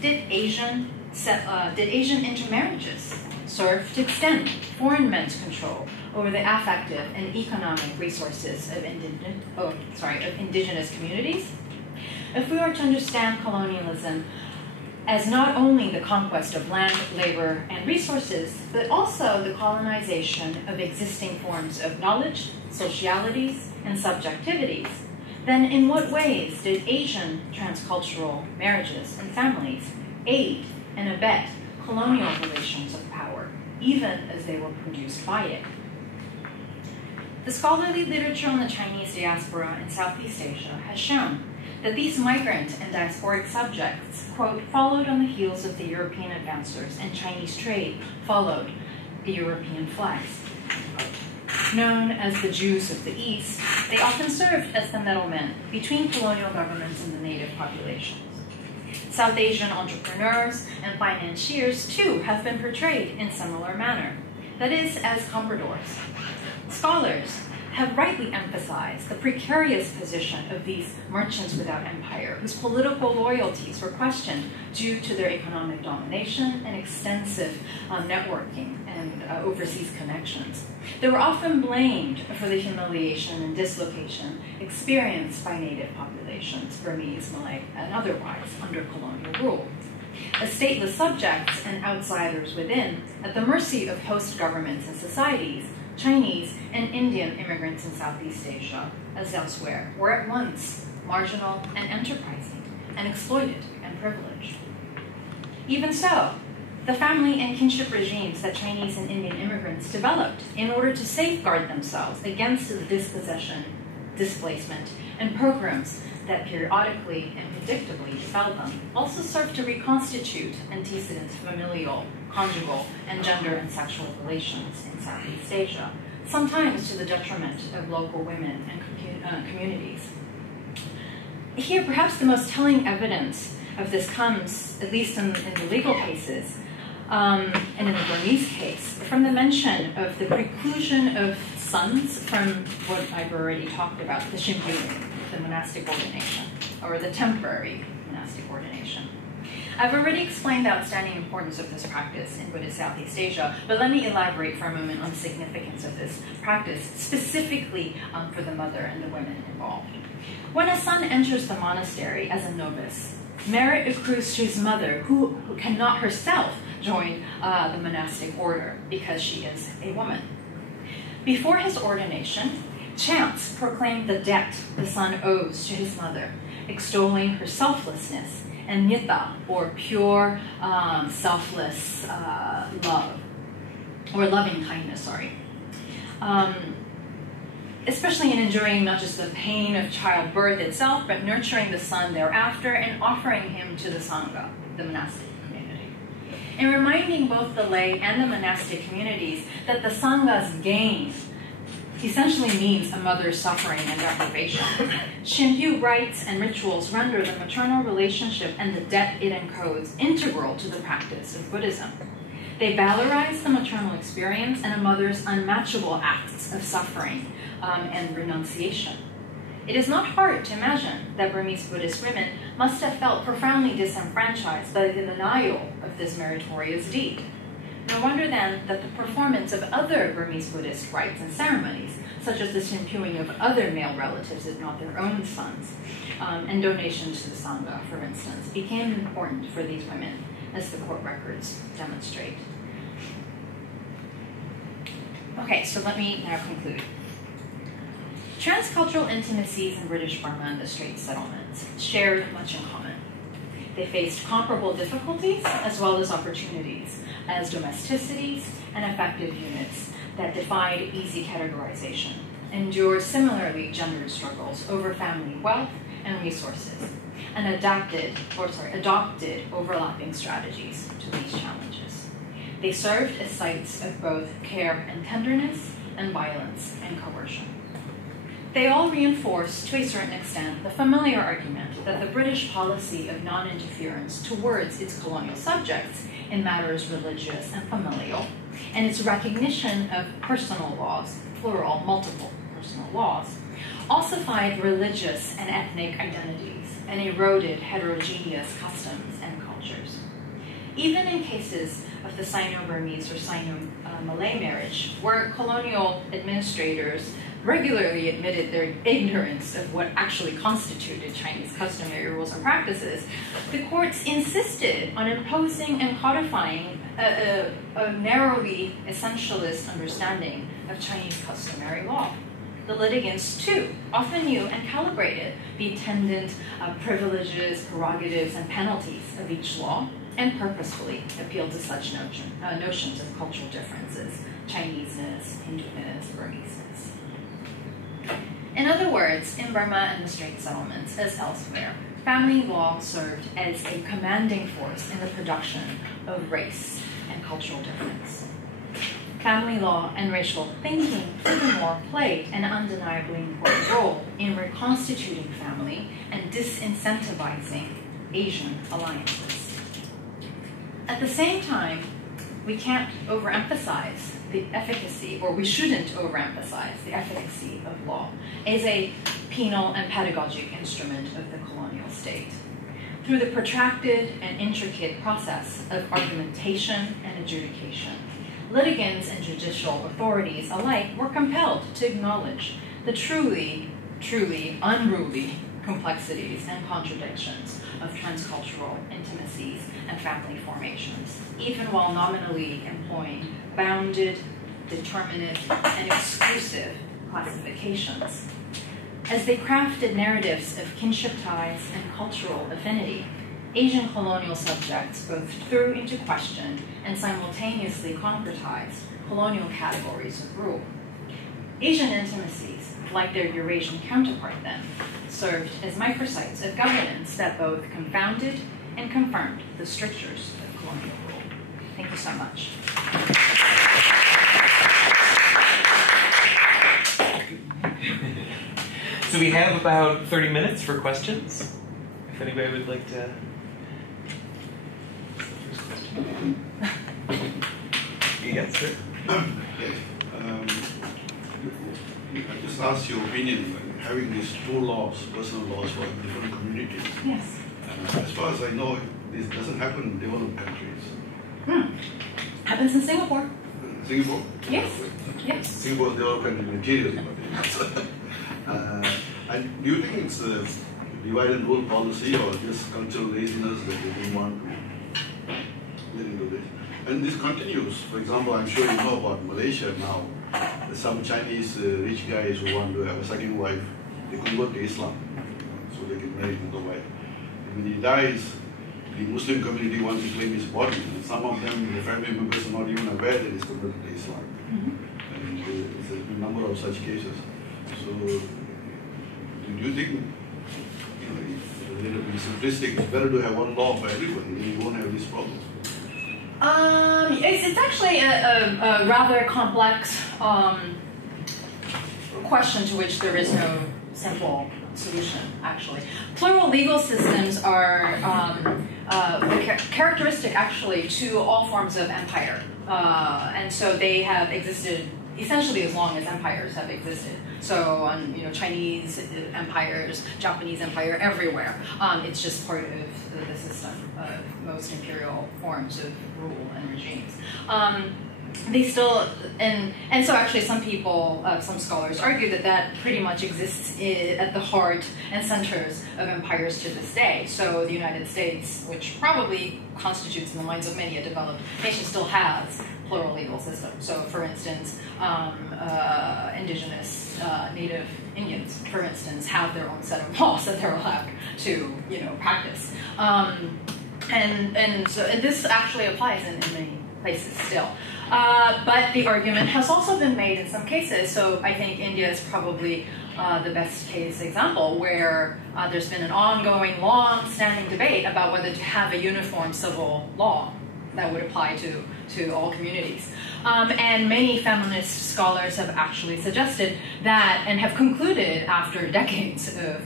Did Asian intermarriages serve to extend foreign men's control over the affective and economic resources of indigenous communities? If we are to understand colonialism as not only the conquest of land, labor, and resources, but also the colonization of existing forms of knowledge, socialities, and subjectivities, then in what ways did Asian transcultural marriages and families aid and abet colonial relations of power, even as they were produced by it? The scholarly literature on the Chinese diaspora in Southeast Asia has shown that these migrant and diasporic subjects, quote, followed on the heels of the European advancers and Chinese trade followed the European flags. Known as the Jews of the East, they often served as the middlemen between colonial governments and the native populations. South Asian entrepreneurs and financiers, too, have been portrayed in similar manner, that is, as compradors. Scholars have rightly emphasized the precarious position of these merchants without empire, whose political loyalties were questioned due to their economic domination and extensive networking and overseas connections. They were often blamed for the humiliation and dislocation experienced by native populations, Burmese, Malay, and otherwise, under colonial rule. As stateless subjects and outsiders within, at the mercy of host governments and societies, Chinese and Indian immigrants in Southeast Asia, as elsewhere, were at once marginal and enterprising, and exploited and privileged. Even so, the family and kinship regimes that Chinese and Indian immigrants developed in order to safeguard themselves against the dispossession, displacement, and pogroms that periodically and predictably befell them also served to reconstitute antecedents familial, conjugal, and gender and sexual relations in Southeast Asia, sometimes to the detriment of local women and communities. Here, perhaps the most telling evidence of this comes, at least in the legal cases, and in the Burmese case, from the mention of the preclusion of sons from what I've already talked about, the Shimpyu, the monastic ordination, or the temporary monastic ordination. I've already explained the outstanding importance of this practice in Buddhist Southeast Asia, but let me elaborate for a moment on the significance of this practice, specifically for the mother and the women involved. When a son enters the monastery as a novice, merit accrues to his mother, who cannot herself join the monastic order because she is a woman. Before his ordination, chants proclaimed the debt the son owes to his mother, extolling her selflessness and metta, or pure, selfless love, or loving kindness, sorry. Especially in enduring not just the pain of childbirth itself, but nurturing the son thereafter and offering him to the Sangha, the monastic community. And reminding both the lay and the monastic communities that the Sangha's gain essentially means a mother's suffering and deprivation. Shimpyu rites and rituals render the maternal relationship and the debt it encodes integral to the practice of Buddhism. They valorize the maternal experience and a mother's unmatchable acts of suffering and renunciation. It is not hard to imagine that Burmese Buddhist women must have felt profoundly disenfranchised by the denial of this meritorious deed. No wonder then that the performance of other Burmese Buddhist rites and ceremonies, such as the simpewing of other male relatives, if not their own sons, and donation to the Sangha, for instance, became important for these women, as the court records demonstrate. Okay, so let me now conclude. Transcultural intimacies in British Burma and the Straits settlements shared much in common. They faced comparable difficulties as well as opportunities as domesticities and effective units that defied easy categorization, endured similarly gendered struggles over family wealth and resources, and adopted overlapping strategies to these challenges. They served as sites of both care and tenderness, and violence and coercion. They all reinforce, to a certain extent, the familiar argument that the British policy of non-interference towards its colonial subjects in matters religious and familial, and its recognition of personal laws, plural, multiple personal laws, ossified religious and ethnic identities and eroded heterogeneous customs and cultures. Even in cases of the Sino-Burmese or Sino-Malay marriage, where colonial administrators regularly admitted their ignorance of what actually constituted Chinese customary rules and practices, the courts insisted on imposing and codifying a narrowly essentialist understanding of Chinese customary law. The litigants, too, often knew and calibrated the attendant privileges, prerogatives, and penalties of each law, and purposefully appealed to such notions of cultural differences, Chineseness, Hinduness, Burmeseness. In other words, in Burma and the Straits settlements, as elsewhere, family law served as a commanding force in the production of race and cultural difference. Family law and racial thinking, furthermore, played an undeniably important role in reconstituting family and disincentivizing Asian alliances. At the same time, we can't overemphasize the efficacy, or we shouldn't overemphasize the efficacy of law as a penal and pedagogic instrument of the colonial state. Through the protracted and intricate process of argumentation and adjudication, litigants and judicial authorities alike were compelled to acknowledge the truly unruly complexities and contradictions of transcultural intimacies and family formations, even while nominally employing bounded, determinate, and exclusive classifications. As they crafted narratives of kinship ties and cultural affinity, Asian colonial subjects both threw into question and simultaneously concretized colonial categories of rule. Asian intimacies, like their Eurasian counterpart then, served as microsites of governance that both confounded and confirmed the strictures of colonial rule. Thank you so much. So we have about 30 minutes for questions. If anybody would like to... Yes, sir. Yes. I just ask your opinion, having these two laws, personal laws for different communities. Yes. As far as I know, this doesn't happen in developed countries. Happens in Singapore. Singapore? Yes. Yes. Singapore is developed country materially. And do you think it's a divide and rule policy or just cultural laziness that they didn't want to get into this? And this continues. For example, I'm sure you know about Malaysia now. There's some Chinese rich guys who want to have a second wife. They convert to Islam, so they can marry another wife. And when he dies, the Muslim community wants to claim his body. And some of them, the family members, are not even aware that he's converted to Islam. And there's a number of such cases. So, do you think, it's a little bit simplistic, it's better to have one law for everybody, then you won't have these problems? It's actually a rather complex question to which there is no simple solution, actually. Plural legal systems are characteristic, actually, to all forms of empire. And so they have existed essentially as long as empires have existed. So on Chinese empires, Japanese empire, everywhere. It's just part of the system of most imperial forms of rule and regimes. They still, and so actually some people, some scholars argue that pretty much exists at the heart and centers of empires to this day. So the United States, which probably constitutes in the minds of many a developed nation, still has plural legal system. So for instance, indigenous native Indians, for instance, have their own set of laws that they're allowed to, practice. And this actually applies in many places still. But the argument has also been made in some cases. So I think India is probably the best case example where there's been an ongoing, long-standing debate about whether to have a uniform civil law that would apply to all communities. And many feminist scholars have actually suggested that, and have concluded after decades of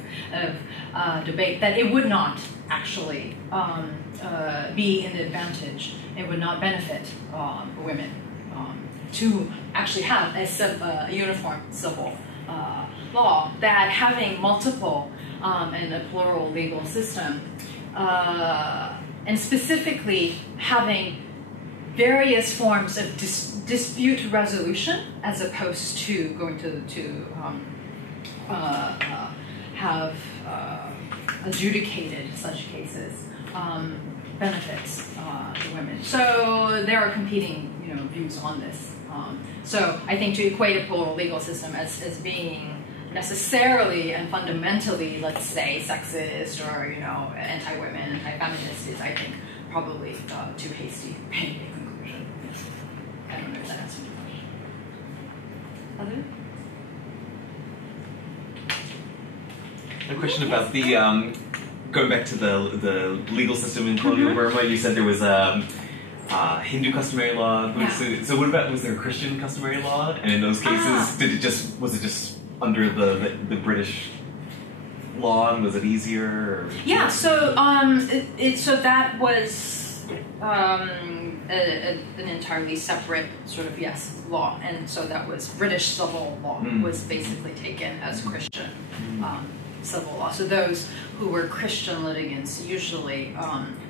debate, that it would not actually be an advantage. It would not benefit women to actually have a uniform civil law. That having multiple and a plural legal system, and specifically having various forms of dispute resolution, as opposed to going to have adjudicated such cases, benefits the women. So there are competing, views on this. So I think to equate a plural legal system as being necessarily and fundamentally, let's say, sexist or anti-women, anti-feminist is, I think, probably too hasty a conclusion. I don't know if that answers your question. Other? A question about the going back to the legal system in colonial Burma. You said there was Hindu customary law. Yeah. So what about, was there a Christian customary law? And in those cases, was it just under the British law, and was it easier? Or? Yeah. So so that was an entirely separate sort of law, and so that was British civil law was basically taken as Christian civil law. So those who were Christian litigants usually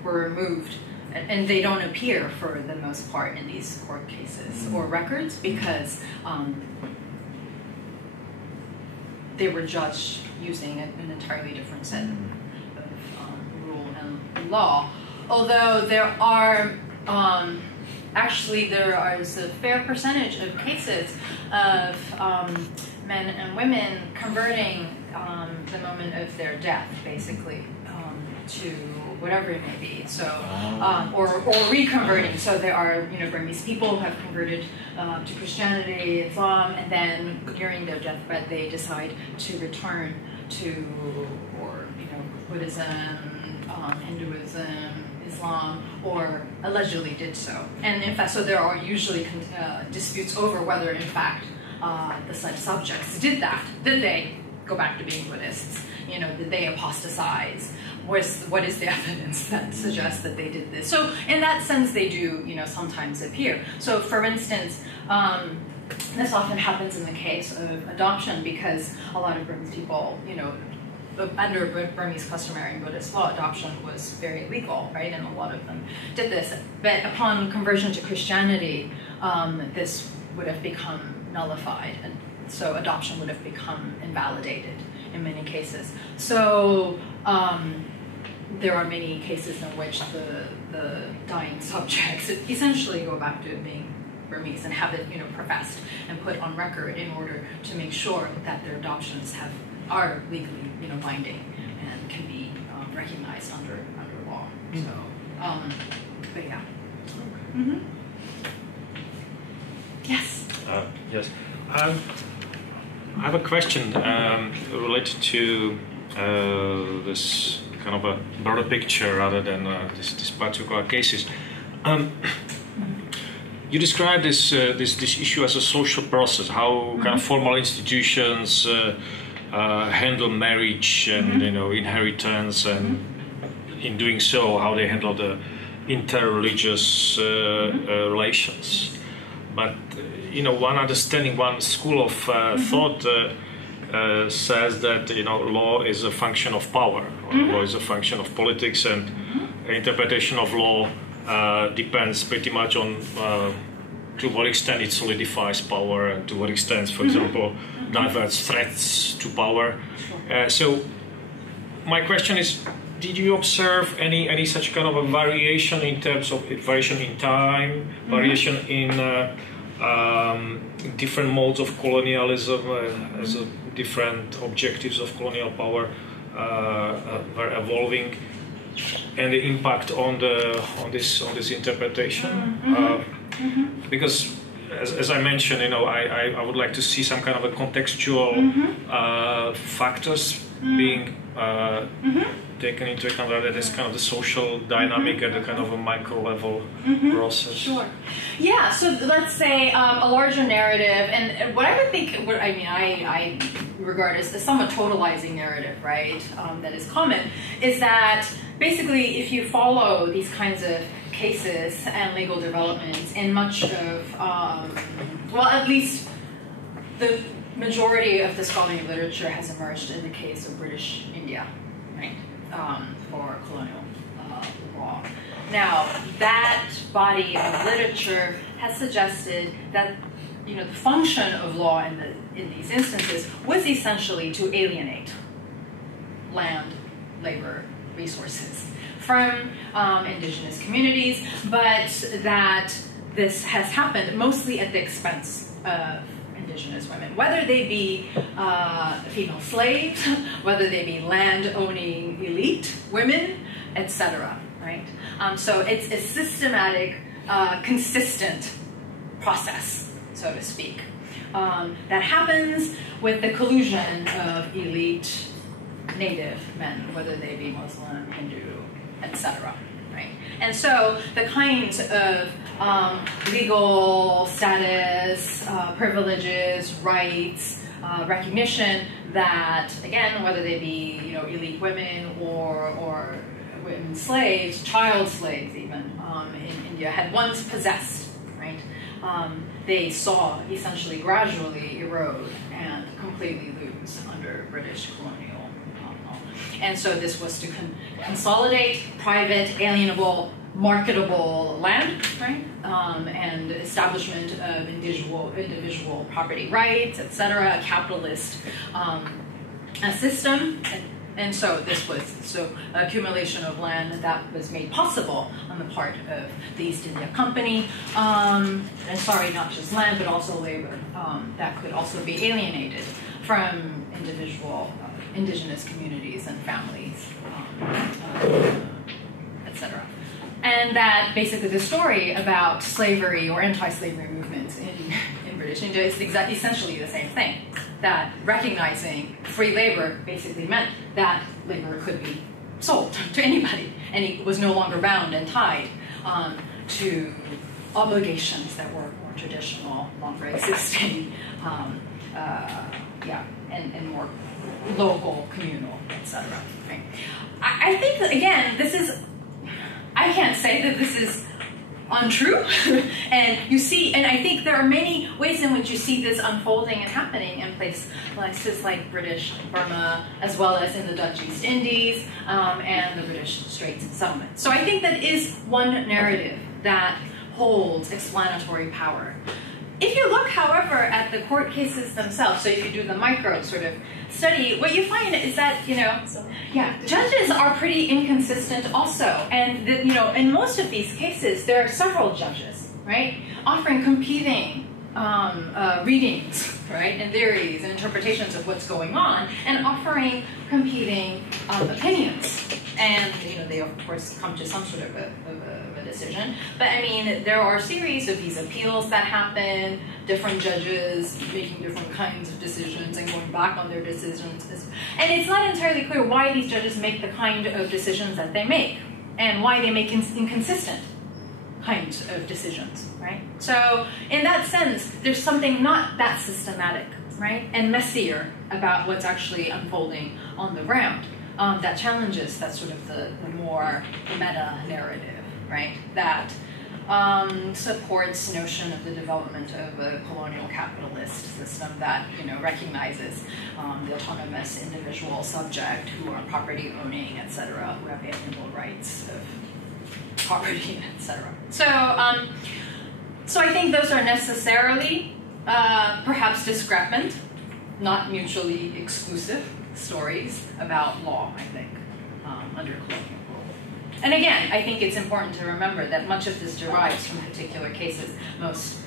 were removed, and they don't appear for the most part in these court cases or records because they were judged using an entirely different set of rule and law. Although there are there is a fair percentage of cases of men and women converting the moment of their death, basically, to whatever it may be. So, or reconverting. So there are Burmese people who have converted to Christianity, Islam, and then during their deathbed they decide to return to Buddhism, Hinduism, Islam, or allegedly did so. And in fact, so there are usually disputes over whether, in fact, the such subjects did that. Did they go back to being Buddhists? Did they apostatize? What is the evidence that suggests that they did this? So in that sense, they do, sometimes appear. So for instance, this often happens in the case of adoption because a lot of Burmese people, under Burmese customary and Buddhist law, adoption was very legal, right? And a lot of them did this. But upon conversion to Christianity, this would have become nullified, and so adoption would have become invalidated in many cases. So there are many cases in which the dying subjects essentially go back to being Burmese and have it, professed and put on record in order to make sure that their adoptions are legally, binding and can be recognized under law. So, but yeah. Mm-hmm. Yes. Yes. I have a question related to this kind of a broader picture rather than this particular cases. You describe this issue as a social process, how kind of formal institutions handle marriage and inheritance, and in doing so, how they handle the interreligious relations. but one understanding, one school of thought says that law is a function of power, or law is a function of politics, and interpretation of law depends pretty much on to what extent it solidifies power, and to what extent, for example, diverts threats to power. So my question is, did you observe any such kind of a variation in terms of variation in time, variation in different modes of colonialism, as different objectives of colonial power were evolving, and the impact on this interpretation? Because as I mentioned, I would like to see some kind of a contextual factors being taken into account, rather than this kind of the social dynamic at a kind of a micro level process. Sure. Yeah. So let's say a larger narrative, and what I would think, I regard as a somewhat totalizing narrative, right? That is common, is that basically if you follow these kinds of cases and legal developments in much of, at least the majority of the scholarly literature has emerged in the case of British India, right, for colonial law. Now, that body of literature has suggested that the function of law in these instances was essentially to alienate land, labor, resources from indigenous communities, but that this has happened mostly at the expense of indigenous women, whether they be female slaves, whether they be land-owning elite women, etc. Right? So it's a systematic, consistent process, so to speak, that happens with the collusion of elite native men, whether they be Muslim, Hindu, etc. Right? And so the kinds of legal status, privileges, rights, recognition that, again, whether they be elite women or women slaves, child slaves even in India, had once possessed, right? They saw essentially gradually erode and completely lose under British colonial law. And so this was to consolidate private, alienable, marketable land, right? And establishment of individual property rights, etc., a capitalist system. And so this was accumulation of land that was made possible on the part of the East India Company, and not just land, but also labor that could also be alienated from indigenous communities and families, etc. And that basically the story about slavery or anti-slavery movements in British India is essentially the same thing. That recognizing free labor basically meant that labor could be sold to anybody, and it was no longer bound and tied to obligations that were more traditional, longer existing, and more local, communal, etc. Right? I think that, again, I can't say that this is untrue, and you see, and I think there are many ways in which you see this unfolding and happening in places like British Burma, as well as in the Dutch East Indies, and the British Straits Settlement. So I think that is one narrative that holds explanatory power. If you look, however, at the court cases themselves, so if you do the micro sort of study, what you find is that, judges are pretty inconsistent also. And, in most of these cases, there are several judges, right, offering competing readings, right, and theories and interpretations of what's going on, and offering competing opinions. And, they, of course, come to some sort of a decision. But, there are a series of these appeals that happen, different judges making different kinds of decisions and going back on their decisions. And it's not entirely clear why these judges make the kind of decisions that they make, and why they make inconsistent kinds of decisions, right? So, in that sense, there's something not that systematic, right, and messier about what's actually unfolding on the ground. That challenges that sort of the more meta narrative, right? That supports notion of the development of a colonial capitalist system that recognizes the autonomous individual subject who are property owning, etc., who have alienable rights of property, etc. So, so I think those are necessarily perhaps discrepant, not mutually exclusive stories about law, I think, under colonial rule. And again, I think it's important to remember that much of this derives from particular cases, most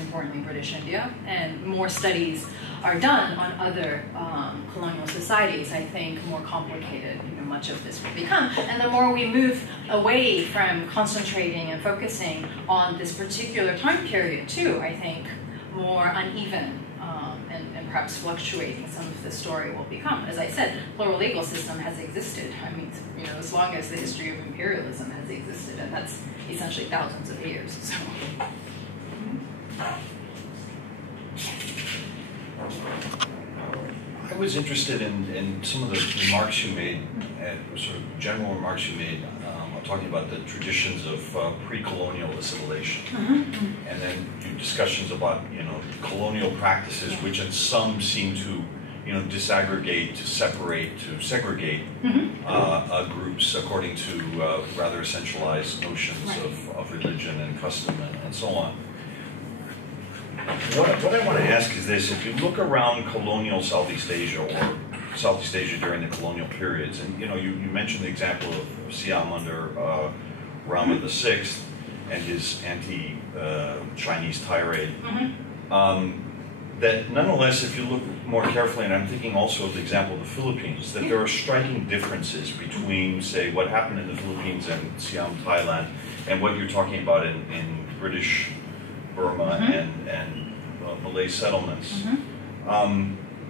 importantly British India, and more studies are done on other colonial societies. I think more complicated much of this will become. And the more we move away from concentrating and focusing on this particular time period too, I think more uneven and perhaps fluctuating some of the story will become. As I said, plural legal system has existed. I mean, as long as the history of imperialism has existed, and that's essentially thousands of years. So. I was interested in some of the remarks you made, sort of general remarks you made, talking about the traditions of pre-colonial assimilation, and then discussions about colonial practices, which in some seem to disaggregate, to separate, to segregate groups according to rather essentialized notions of religion and custom and so on. What I want to ask is this: if you look around colonial Southeast Asia or Southeast Asia during the colonial periods, and you mentioned the example of Siam under Rama VI and his anti-Chinese tirade. That nonetheless, if you look more carefully, and I'm thinking also of the example of the Philippines, that there are striking differences between, say, what happened in the Philippines and Siam, Thailand, and what you're talking about in British Burma and Malay settlements.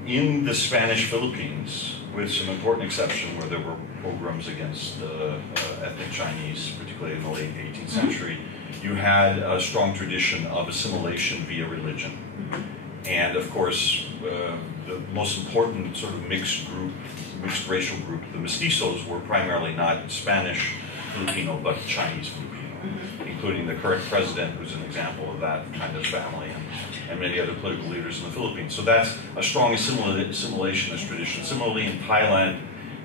In the Spanish Philippines, with some important exception where there were pogroms against ethnic Chinese, particularly in the late 18th century, you had a strong tradition of assimilation via religion. And of course, the most important sort of mixed racial group, the mestizos, were primarily not Spanish Filipino, but Chinese Filipino, including the current president, who's an example of that kind of family, and many other political leaders in the Philippines. So that's a strong assimilationist tradition. Similarly, in Thailand,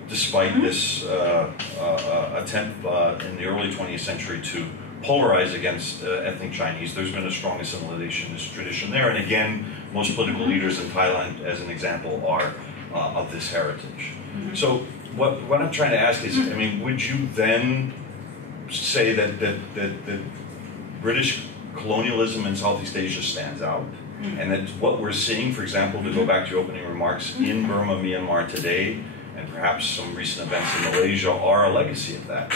despite this attempt in the early 20th century to polarize against ethnic Chinese, there's been a strong assimilationist tradition there. And again, most political leaders in Thailand, as an example, are of this heritage. So what I'm trying to ask is, I mean, would you then say that British colonialism in Southeast Asia stands out, and that what we're seeing, for example, to go back to your opening remarks, in Burma, Myanmar today, and perhaps some recent events in Malaysia, are a legacy of that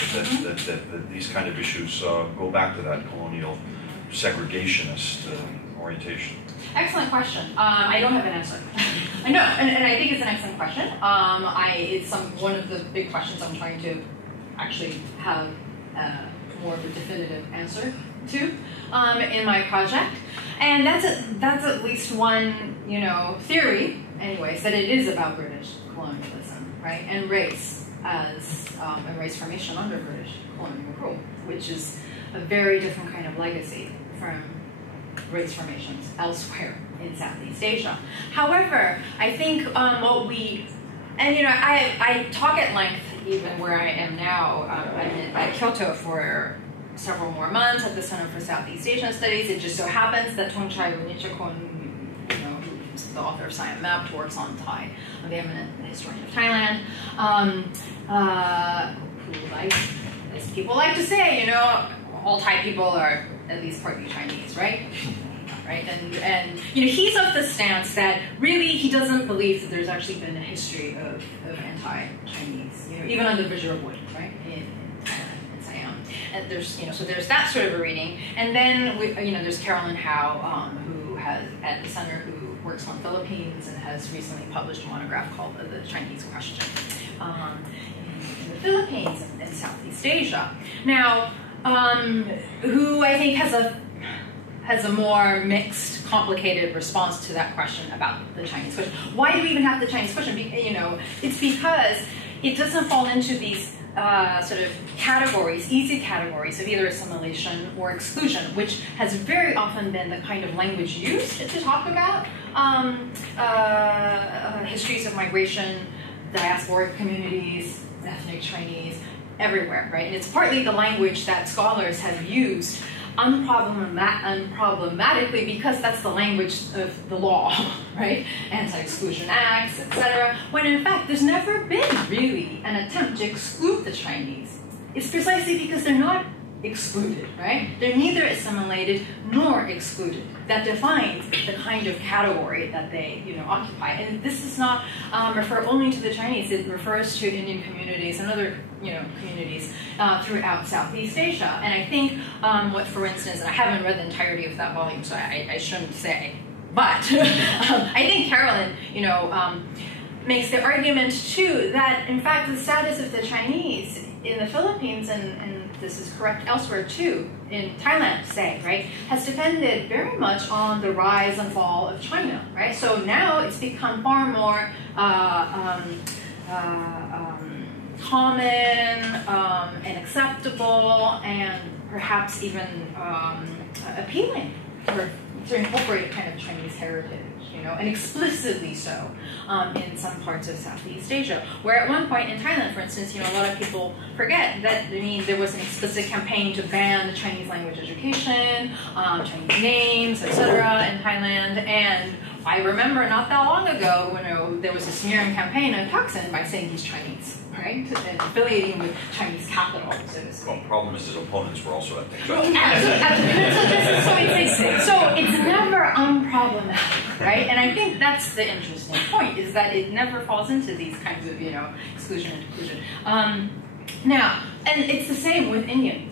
these kind of issues go back to that colonial segregationist orientation? Excellent question. I don't have an answer. I know, and I think it's an excellent question. It's one of the big questions I'm trying to actually have more of a definitive answer to in my project, and that's at least one theory, anyways, that it is about British colonialism, right, and race as and race formation under British colonial rule, which is a very different kind of legacy from race formations elsewhere in Southeast Asia. However, I think I talk at length even where I am now. I'm at Kyoto for several more months at the Center for Southeast Asian Studies. It just so happens that Thongchai Runichakul, who's the author of Siam Mapped, works on Thai, the eminent historian of Thailand, who as people like to say, all Thai people are at least partly Chinese, right? Right, and he's of the stance that really he doesn't believe that there's actually been a history of anti-Chinese, even under Visual Wood, right, in Siam. And there's so there's that sort of a reading, and then there's Carolyn Howe, who has at the center, who works on Philippines and has recently published a monograph called The Chinese Question in the Philippines and Southeast Asia. Now, who I think has a more mixed, complicated response to that question about the Chinese question. Why do we even have the Chinese question? It's because it doesn't fall into these sort of categories, easy categories of either assimilation or exclusion, which has very often been the kind of language used to talk about histories of migration, diasporic communities, ethnic Chinese, everywhere, right? And it's partly the language that scholars have used unproblematically because that's the language of the law, right? Anti-exclusion acts, etc. When in fact, there's never been really an attempt to exclude the Chinese. It's precisely because they're not excluded, right? They're neither assimilated nor excluded. That defines the kind of category that they, occupy. And this does not refer only to the Chinese. It refers to Indian communities and other, communities throughout Southeast Asia. And I think what, for instance, and I haven't read the entirety of that volume, so I shouldn't say, but I think Carolyn, makes the argument too that in fact the status of the Chinese in the Philippines and this is correct elsewhere too, in Thailand, say, right, has depended very much on the rise and fall of China, right? So now it's become far more common and acceptable and perhaps even appealing to incorporate kind of Chinese heritage, and explicitly so in some parts of Southeast Asia. Where at one point in Thailand, for instance, a lot of people forget that there was an explicit campaign to ban Chinese language education, Chinese names, etc. in Thailand. And I remember not that long ago when there was a smearing campaign of Thaksin by saying he's Chinese, right? And affiliating with Chinese capital, so to speak. Well, the problem is his opponents were also ethnic Well, Chinese. so it's never unproblematic, right? And I think that's the interesting point, is that it never falls into these kinds of, exclusion and inclusion. Now, and it's the same with Indian.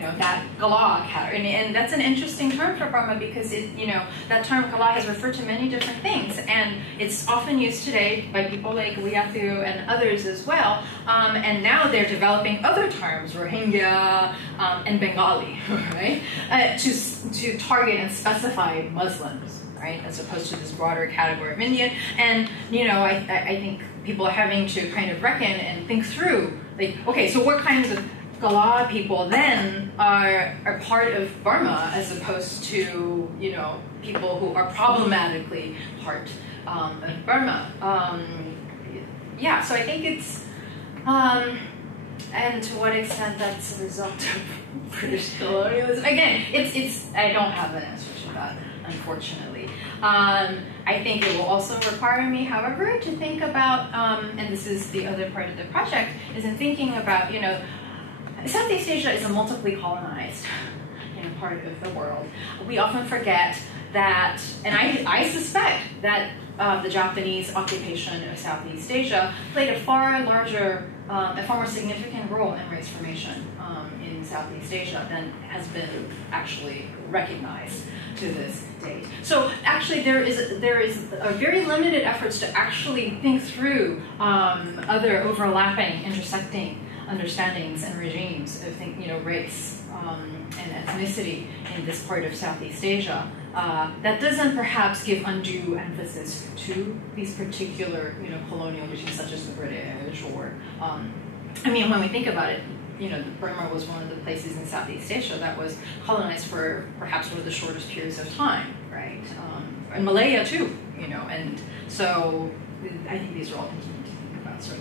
That Gala category, and that's an interesting term for Burma because that term Gala has referred to many different things, and it's often used today by people like Wiyathu and others as well. And now they're developing other terms, Rohingya and Bengali, right, to target and specify Muslims, right, as opposed to this broader category of Indian. And I think people are having to kind of reckon and think through, like, okay, so what kinds of Gala people then are part of Burma as opposed to people who are problematically part of Burma. So I think it's and to what extent that's a result of British colonialism. Again, it's I don't have an answer to that, unfortunately. I think it will also require me, however, to think about and this is the other part of the project, is in thinking about Southeast Asia is a multiply colonized part of the world. We often forget that, and I suspect that the Japanese occupation of Southeast Asia played a far more significant role in race formation in Southeast Asia than has been actually recognized to this date. So actually there is a very limited efforts to actually think through other overlapping, intersecting understandings and regimes of race and ethnicity in this part of Southeast Asia that doesn't perhaps give undue emphasis to these particular colonial regimes such as the British or when we think about it, Burma was one of the places in Southeast Asia that was colonized for perhaps one of the shortest periods of time, right? And Malaya too, and so I think these are all things we need to think about. So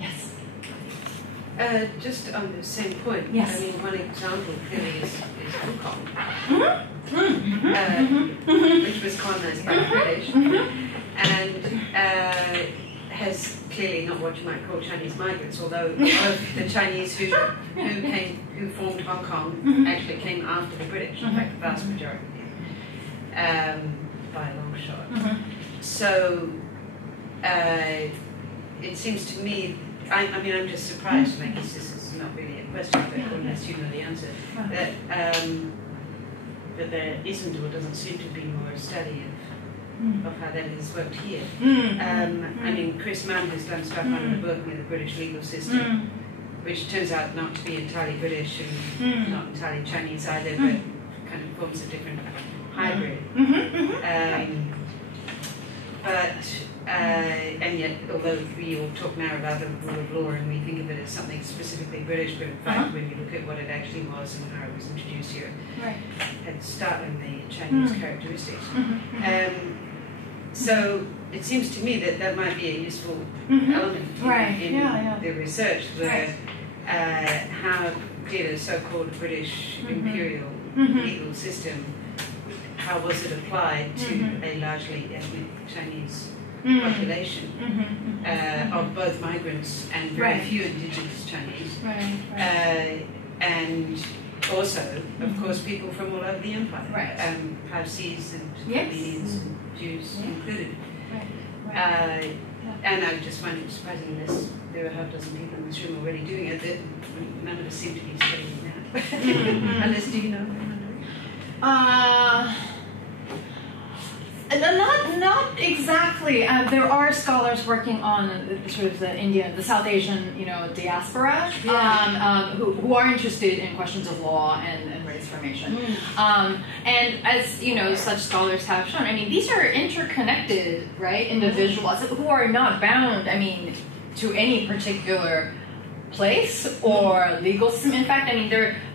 yes. Just on the same point, yes. One example clearly is Hong Kong, which was colonized by the British, and has clearly not what you might call Chinese migrants, although a lot of the Chinese who formed Hong Kong actually came after the British, in fact the vast majority, by a long shot. So it seems to me, I'm just surprised, and I guess this is not really a question, but unless you know the answer, that there isn't or doesn't seem to be more study of how that has worked here. Chris Mann has done stuff on the book with the British legal system, which turns out not to be entirely British and not entirely Chinese either, but kind of forms a different hybrid. But And yet, although we all talk now about the rule of law and we think of it as something specifically British, but in fact, when you look at what it actually was and how it was introduced here, had startling the Chinese characteristics. So it seems to me that that might be a useful element in the research, where how did a so-called British imperial legal system, how was it applied to a largely ethnic Chinese population of both migrants and very few indigenous Chinese, and also, of course, people from all over the empire, Parsis and Armenians and Jews included. And I just find it surprising unless there are a half dozen people in this room already doing it, that none of us seem to be studying that. Unless, do you know? Not exactly. There are scholars working on sort of the South Asian, diaspora, who are interested in questions of law and race formation. And as such scholars have shown, I mean, these are interconnected, right? Individuals who are not bound, I mean, to any particular place or legal system. In fact, I mean,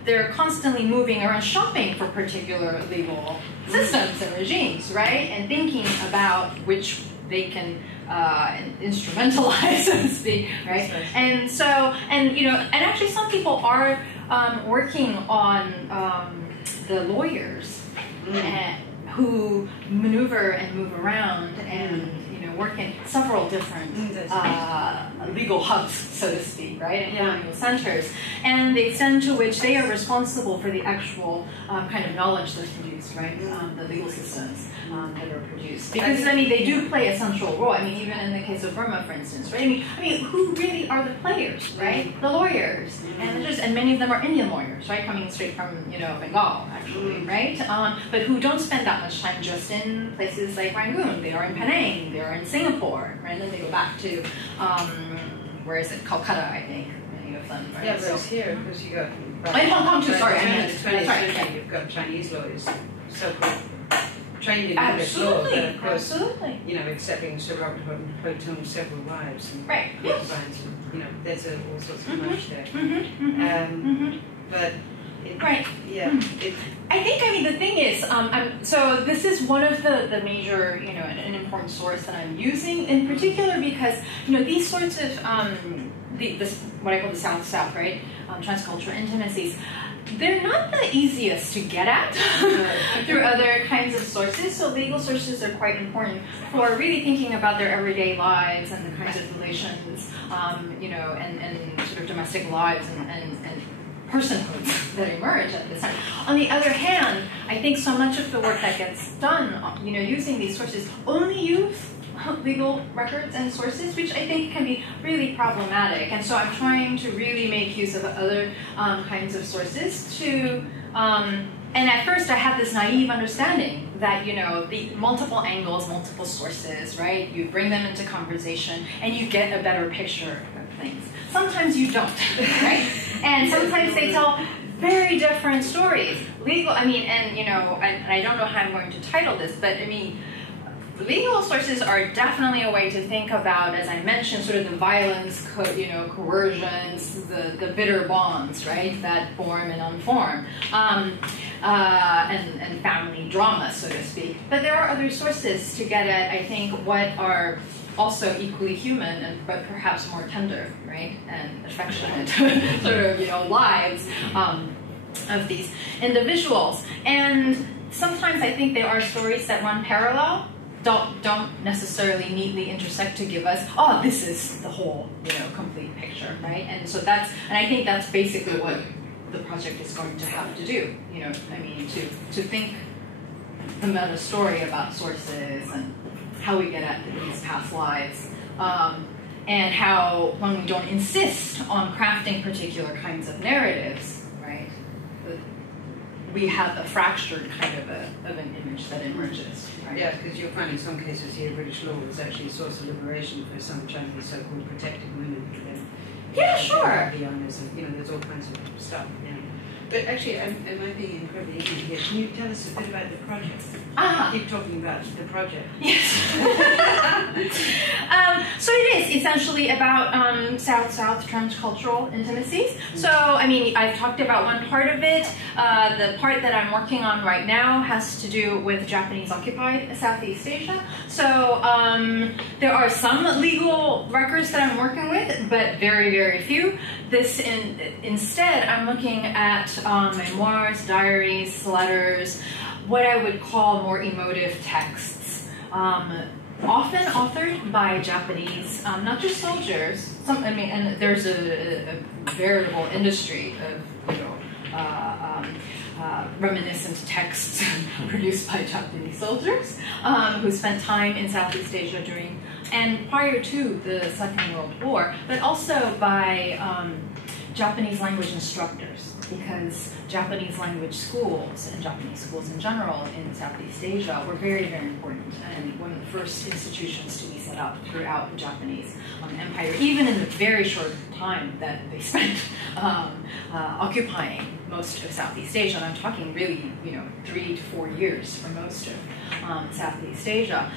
they're constantly moving around, shopping for particular legal systems and regimes, right? And thinking about which they can instrumentalize, so to speak, right? And so, and actually, some people are working on the lawyers who maneuver and move around and work in several different legal hubs, so to speak, right, and colonial centers, and the extent to which they are responsible for the actual kind of knowledge that's produced, right, the legal systems that are produced. Because, I mean, they do play a central role. I mean, even in the case of Burma, for instance, right? I mean, who really are the players, right? The lawyers, and many of them are Indian lawyers, right, coming straight from, Bengal, actually, right? But who don't spend that much time just in places like Rangoon. They are in Penang, they are in Singapore, right? And then they go back to, where is it? Calcutta, I think, many of them, right? Yeah, but it's here, because you got... In Hong Kong too, sorry. In the 20th century, you've got Chinese lawyers, so-called trained in English law, but of course, accepting Sir Robert Hoton's several wives and concubines, and there's all sorts of much there. But I think, I mean, the thing is, so this is one of the major, an important source that I'm using in particular because, these sorts of, this what I call the South-South, right, transcultural intimacies, they're not the easiest to get at through other kinds of sources. So legal sources are quite important for really thinking about their everyday lives and the kinds of relations, and sort of domestic lives and personhoods that emerge at this time. On the other hand, I think so much of the work that gets done, using these sources only use legal records and sources, which I think can be really problematic. And so I'm trying to really make use of other kinds of sources to, and at first I had this naive understanding that, the multiple angles, multiple sources, right? You bring them into conversation and you get a better picture of things. Sometimes you don't, right? And sometimes they tell very different stories. Legal, I mean, and I don't know how I'm going to title this, but I mean, legal sources are definitely a way to think about, as I mentioned, sort of the violence, coercions, the bitter bonds, right, that form and unform, and family drama, so to speak. But there are other sources to get at, I think, what are also equally human, but perhaps more tender, right, and affectionate sort of, lives of these individuals. And sometimes I think there are stories that run parallel, don't necessarily neatly intersect to give us, this is the whole, complete picture, right? And so I think that's basically what the project is going to have to do, I mean, to think the meta story about sources and how we get at these past lives, and how when we don't insist on crafting particular kinds of narratives, right, we have a fractured kind of an image that emerges. Right? Yeah, because you'll find in some cases here British law was actually a source of liberation for some Chinese so-called protected women. Yeah, sure. The owners of, there's all kinds of stuff. But actually, am I being incredibly ignorant here? Can you tell us a bit about the project? Keep talking about the project. Yes. So it is essentially about South-South transcultural intimacies. So, I mean, I've talked about one part of it. The part that I'm working on right now has to do with Japanese-occupied Southeast Asia. So there are some legal records that I'm working with, but very, very few. Instead, I'm looking at memoirs, diaries, letters, what I would call more emotive texts, often authored by Japanese, not just soldiers. And there's a veritable industry of, reminiscent texts produced by Japanese soldiers who spent time in Southeast Asia and prior to the Second World War, but also by Japanese language instructors, because Japanese language schools and Japanese schools in general in Southeast Asia were very, very important, and one of the first institutions to be set up throughout the Japanese empire, even in the very short time that they spent occupying most of Southeast Asia. And I'm talking really, 3 to 4 years for most of Southeast Asia.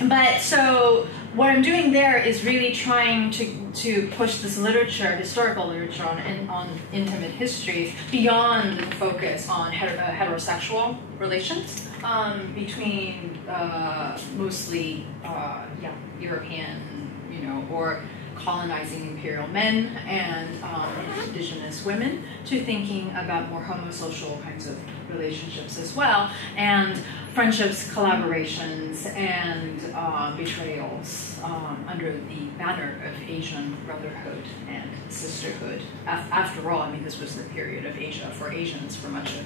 But so what I'm doing there is really trying to push this literature, historical literature on intimate histories beyond the focus on heterosexual relations between mostly European, or colonizing imperial men and indigenous women, to thinking about more homosocial kinds of relationships as well, and friendships, collaborations, and betrayals under the banner of Asian brotherhood and sisterhood. After all, this was the period of Asia for Asians for much of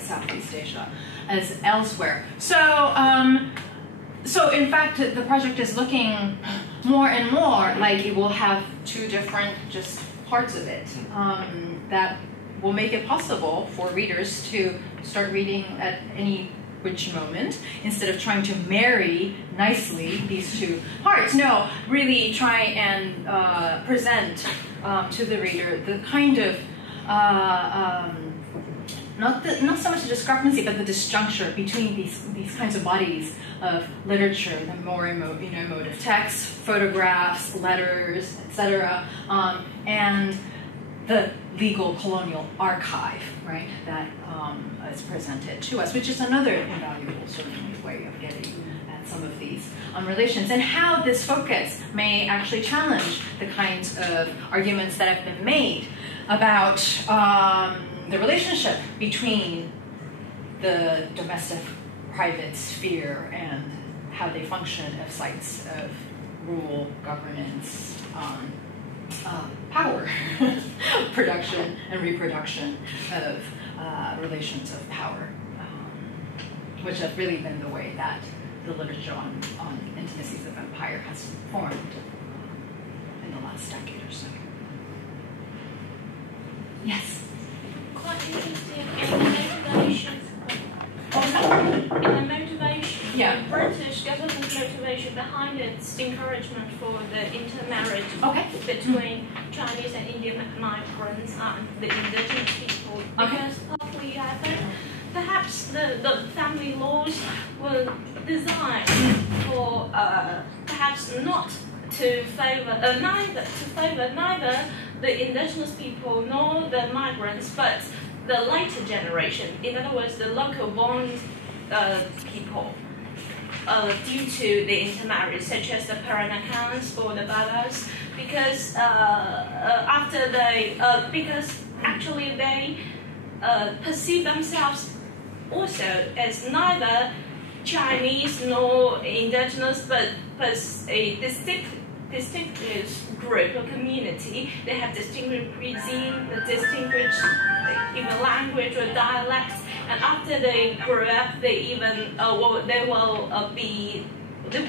Southeast Asia as elsewhere. So in fact, the project is looking more and more like it will have two different just parts of it that will make it possible for readers to start reading at any which moment, instead of trying to marry nicely these two parts. No, really try and present to the reader the kind of not so much the discrepancy, but the disjuncture between these kinds of bodies of literature, the more emotive texts, photographs, letters, etc., and the legal colonial archive, right, that is presented to us, which is another invaluable certainly way of getting at some of these relations, and how this focus may actually challenge the kinds of arguments that have been made about the relationship between the domestic private sphere and how they function as sites of rule, governance, power, production and reproduction of relations of power, which have really been the way that the literature on intimacies of empire has formed in the last decade or so. Yes? Quite interesting in the motivation. The British government motivation behind its encouragement for the intermarriage between Chinese and Indian migrants and the indigenous people. Because partly I think perhaps the family laws were designed for perhaps not to favor neither the indigenous people nor the migrants, but the later generation. In other words, the local born people, due to the intermarriage, such as the Peranakans or the Balas, because because actually they perceive themselves also as neither Chinese nor indigenous, but a distinctive group or community. They have distinguished cuisine, the distinguished even language or dialects, and after they grow up, they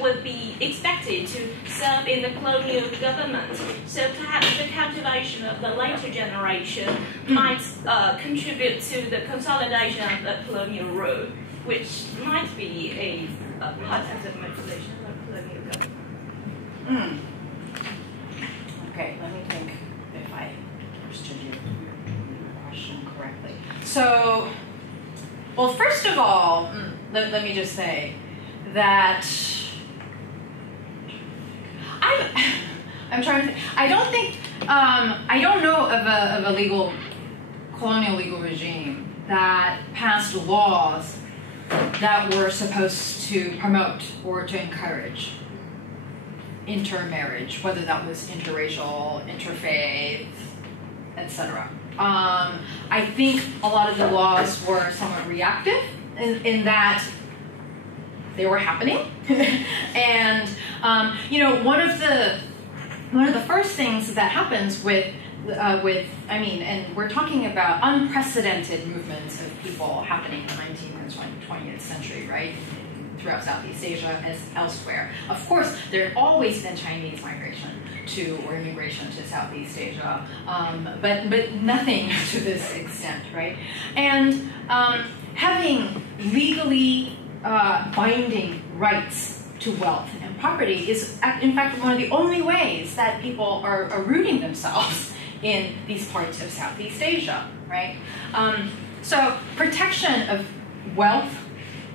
would be expected to serve in the colonial government. So perhaps the cultivation of the later generation might contribute to the consolidation of the colonial rule, which might be a part of the motivation of colonial government. Okay, let me think if I understood you. So, well, first of all, let me just say that I'm trying to think. I don't think, I don't know of a colonial legal regime that passed laws that were supposed to promote or to encourage intermarriage, whether that was interracial, interfaith, etc. I think a lot of the laws were somewhat reactive in that they were happening, and one of the first things that happens with and we're talking about unprecedented movements of people happening in the 19th and 20th century, right? Throughout Southeast Asia as elsewhere. Of course, there had always been Chinese migration or immigration to Southeast Asia, but nothing to this extent, right? And having legally binding rights to wealth and property is, in fact, one of the only ways that people are rooting themselves in these parts of Southeast Asia, right? So protection of wealth,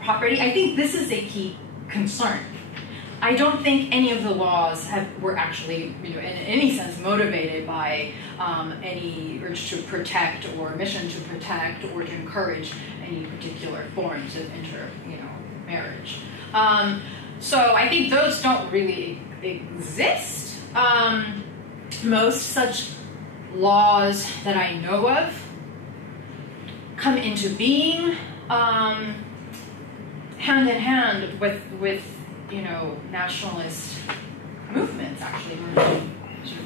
property, I think this is a key concern. I don't think any of the laws were actually, in any sense, motivated by any urge to protect or mission to protect or to encourage any particular forms of marriage. So I think those don't really exist. Most such laws that I know of come into being hand in hand with nationalist movements, actually,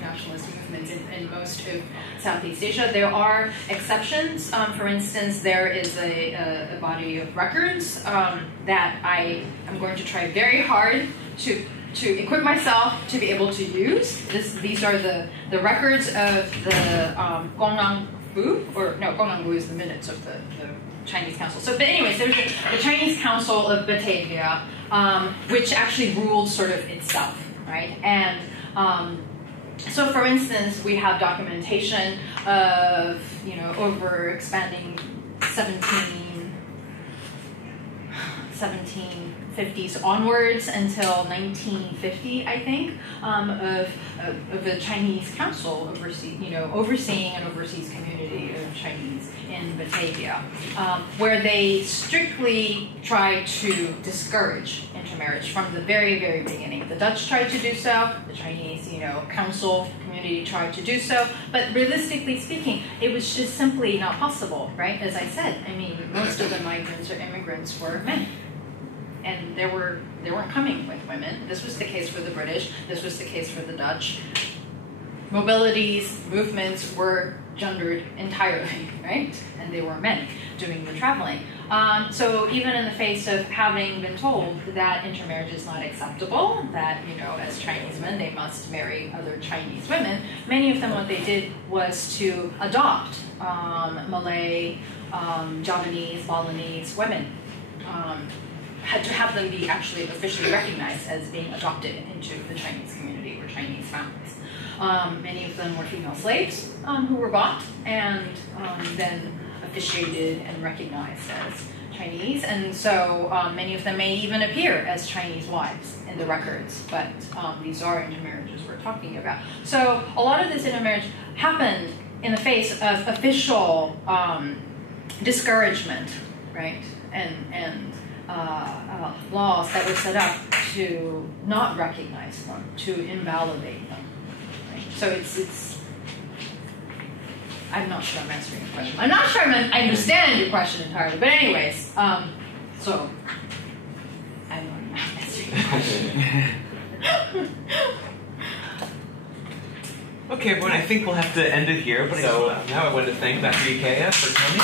nationalist movements in most of Southeast Asia. There are exceptions. For instance, there is a body of records that I am going to try very hard to equip myself to be able to use. These are the records of the Gongnangbu is the minutes of the Chinese Council. So, but anyways, there's the Chinese Council of Batavia, which actually ruled sort of itself, right? And so, for instance, we have documentation of, over expanding 1750s onwards until 1950, I think, of the Chinese Council overseeing an overseas community of Chinese in Batavia, where they strictly try to discourage intermarriage from the very, very beginning. The Dutch tried to do so, the Chinese, council community tried to do so, but realistically speaking, it was just simply not possible, right? As I said, most of the migrants or immigrants were men. And they weren't coming with women. This was the case for the British. This was the case for the Dutch. Mobilities, movements were gendered entirely, right? And they were men doing the traveling. So even in the face of having been told that intermarriage is not acceptable, that, as Chinese men, they must marry other Chinese women, many of them, what they did was to adopt Malay, Javanese, Balinese women. Had to have them be actually officially recognized as being adopted into the Chinese community or Chinese families. Many of them were female slaves who were bought and then officiated and recognized as Chinese. And so many of them may even appear as Chinese wives in the records, but these are intermarriages we're talking about. So a lot of this intermarriage happened in the face of official discouragement, right? And laws that were set up to not recognize them, to invalidate them. Right? So it's. I'm not sure I'm answering your question. I'm not sure I understand your question entirely. But anyways, so I'm not answering your question. Okay, everyone, I think we'll have to end it here. So now I want to thank Dr. Ikeya for coming.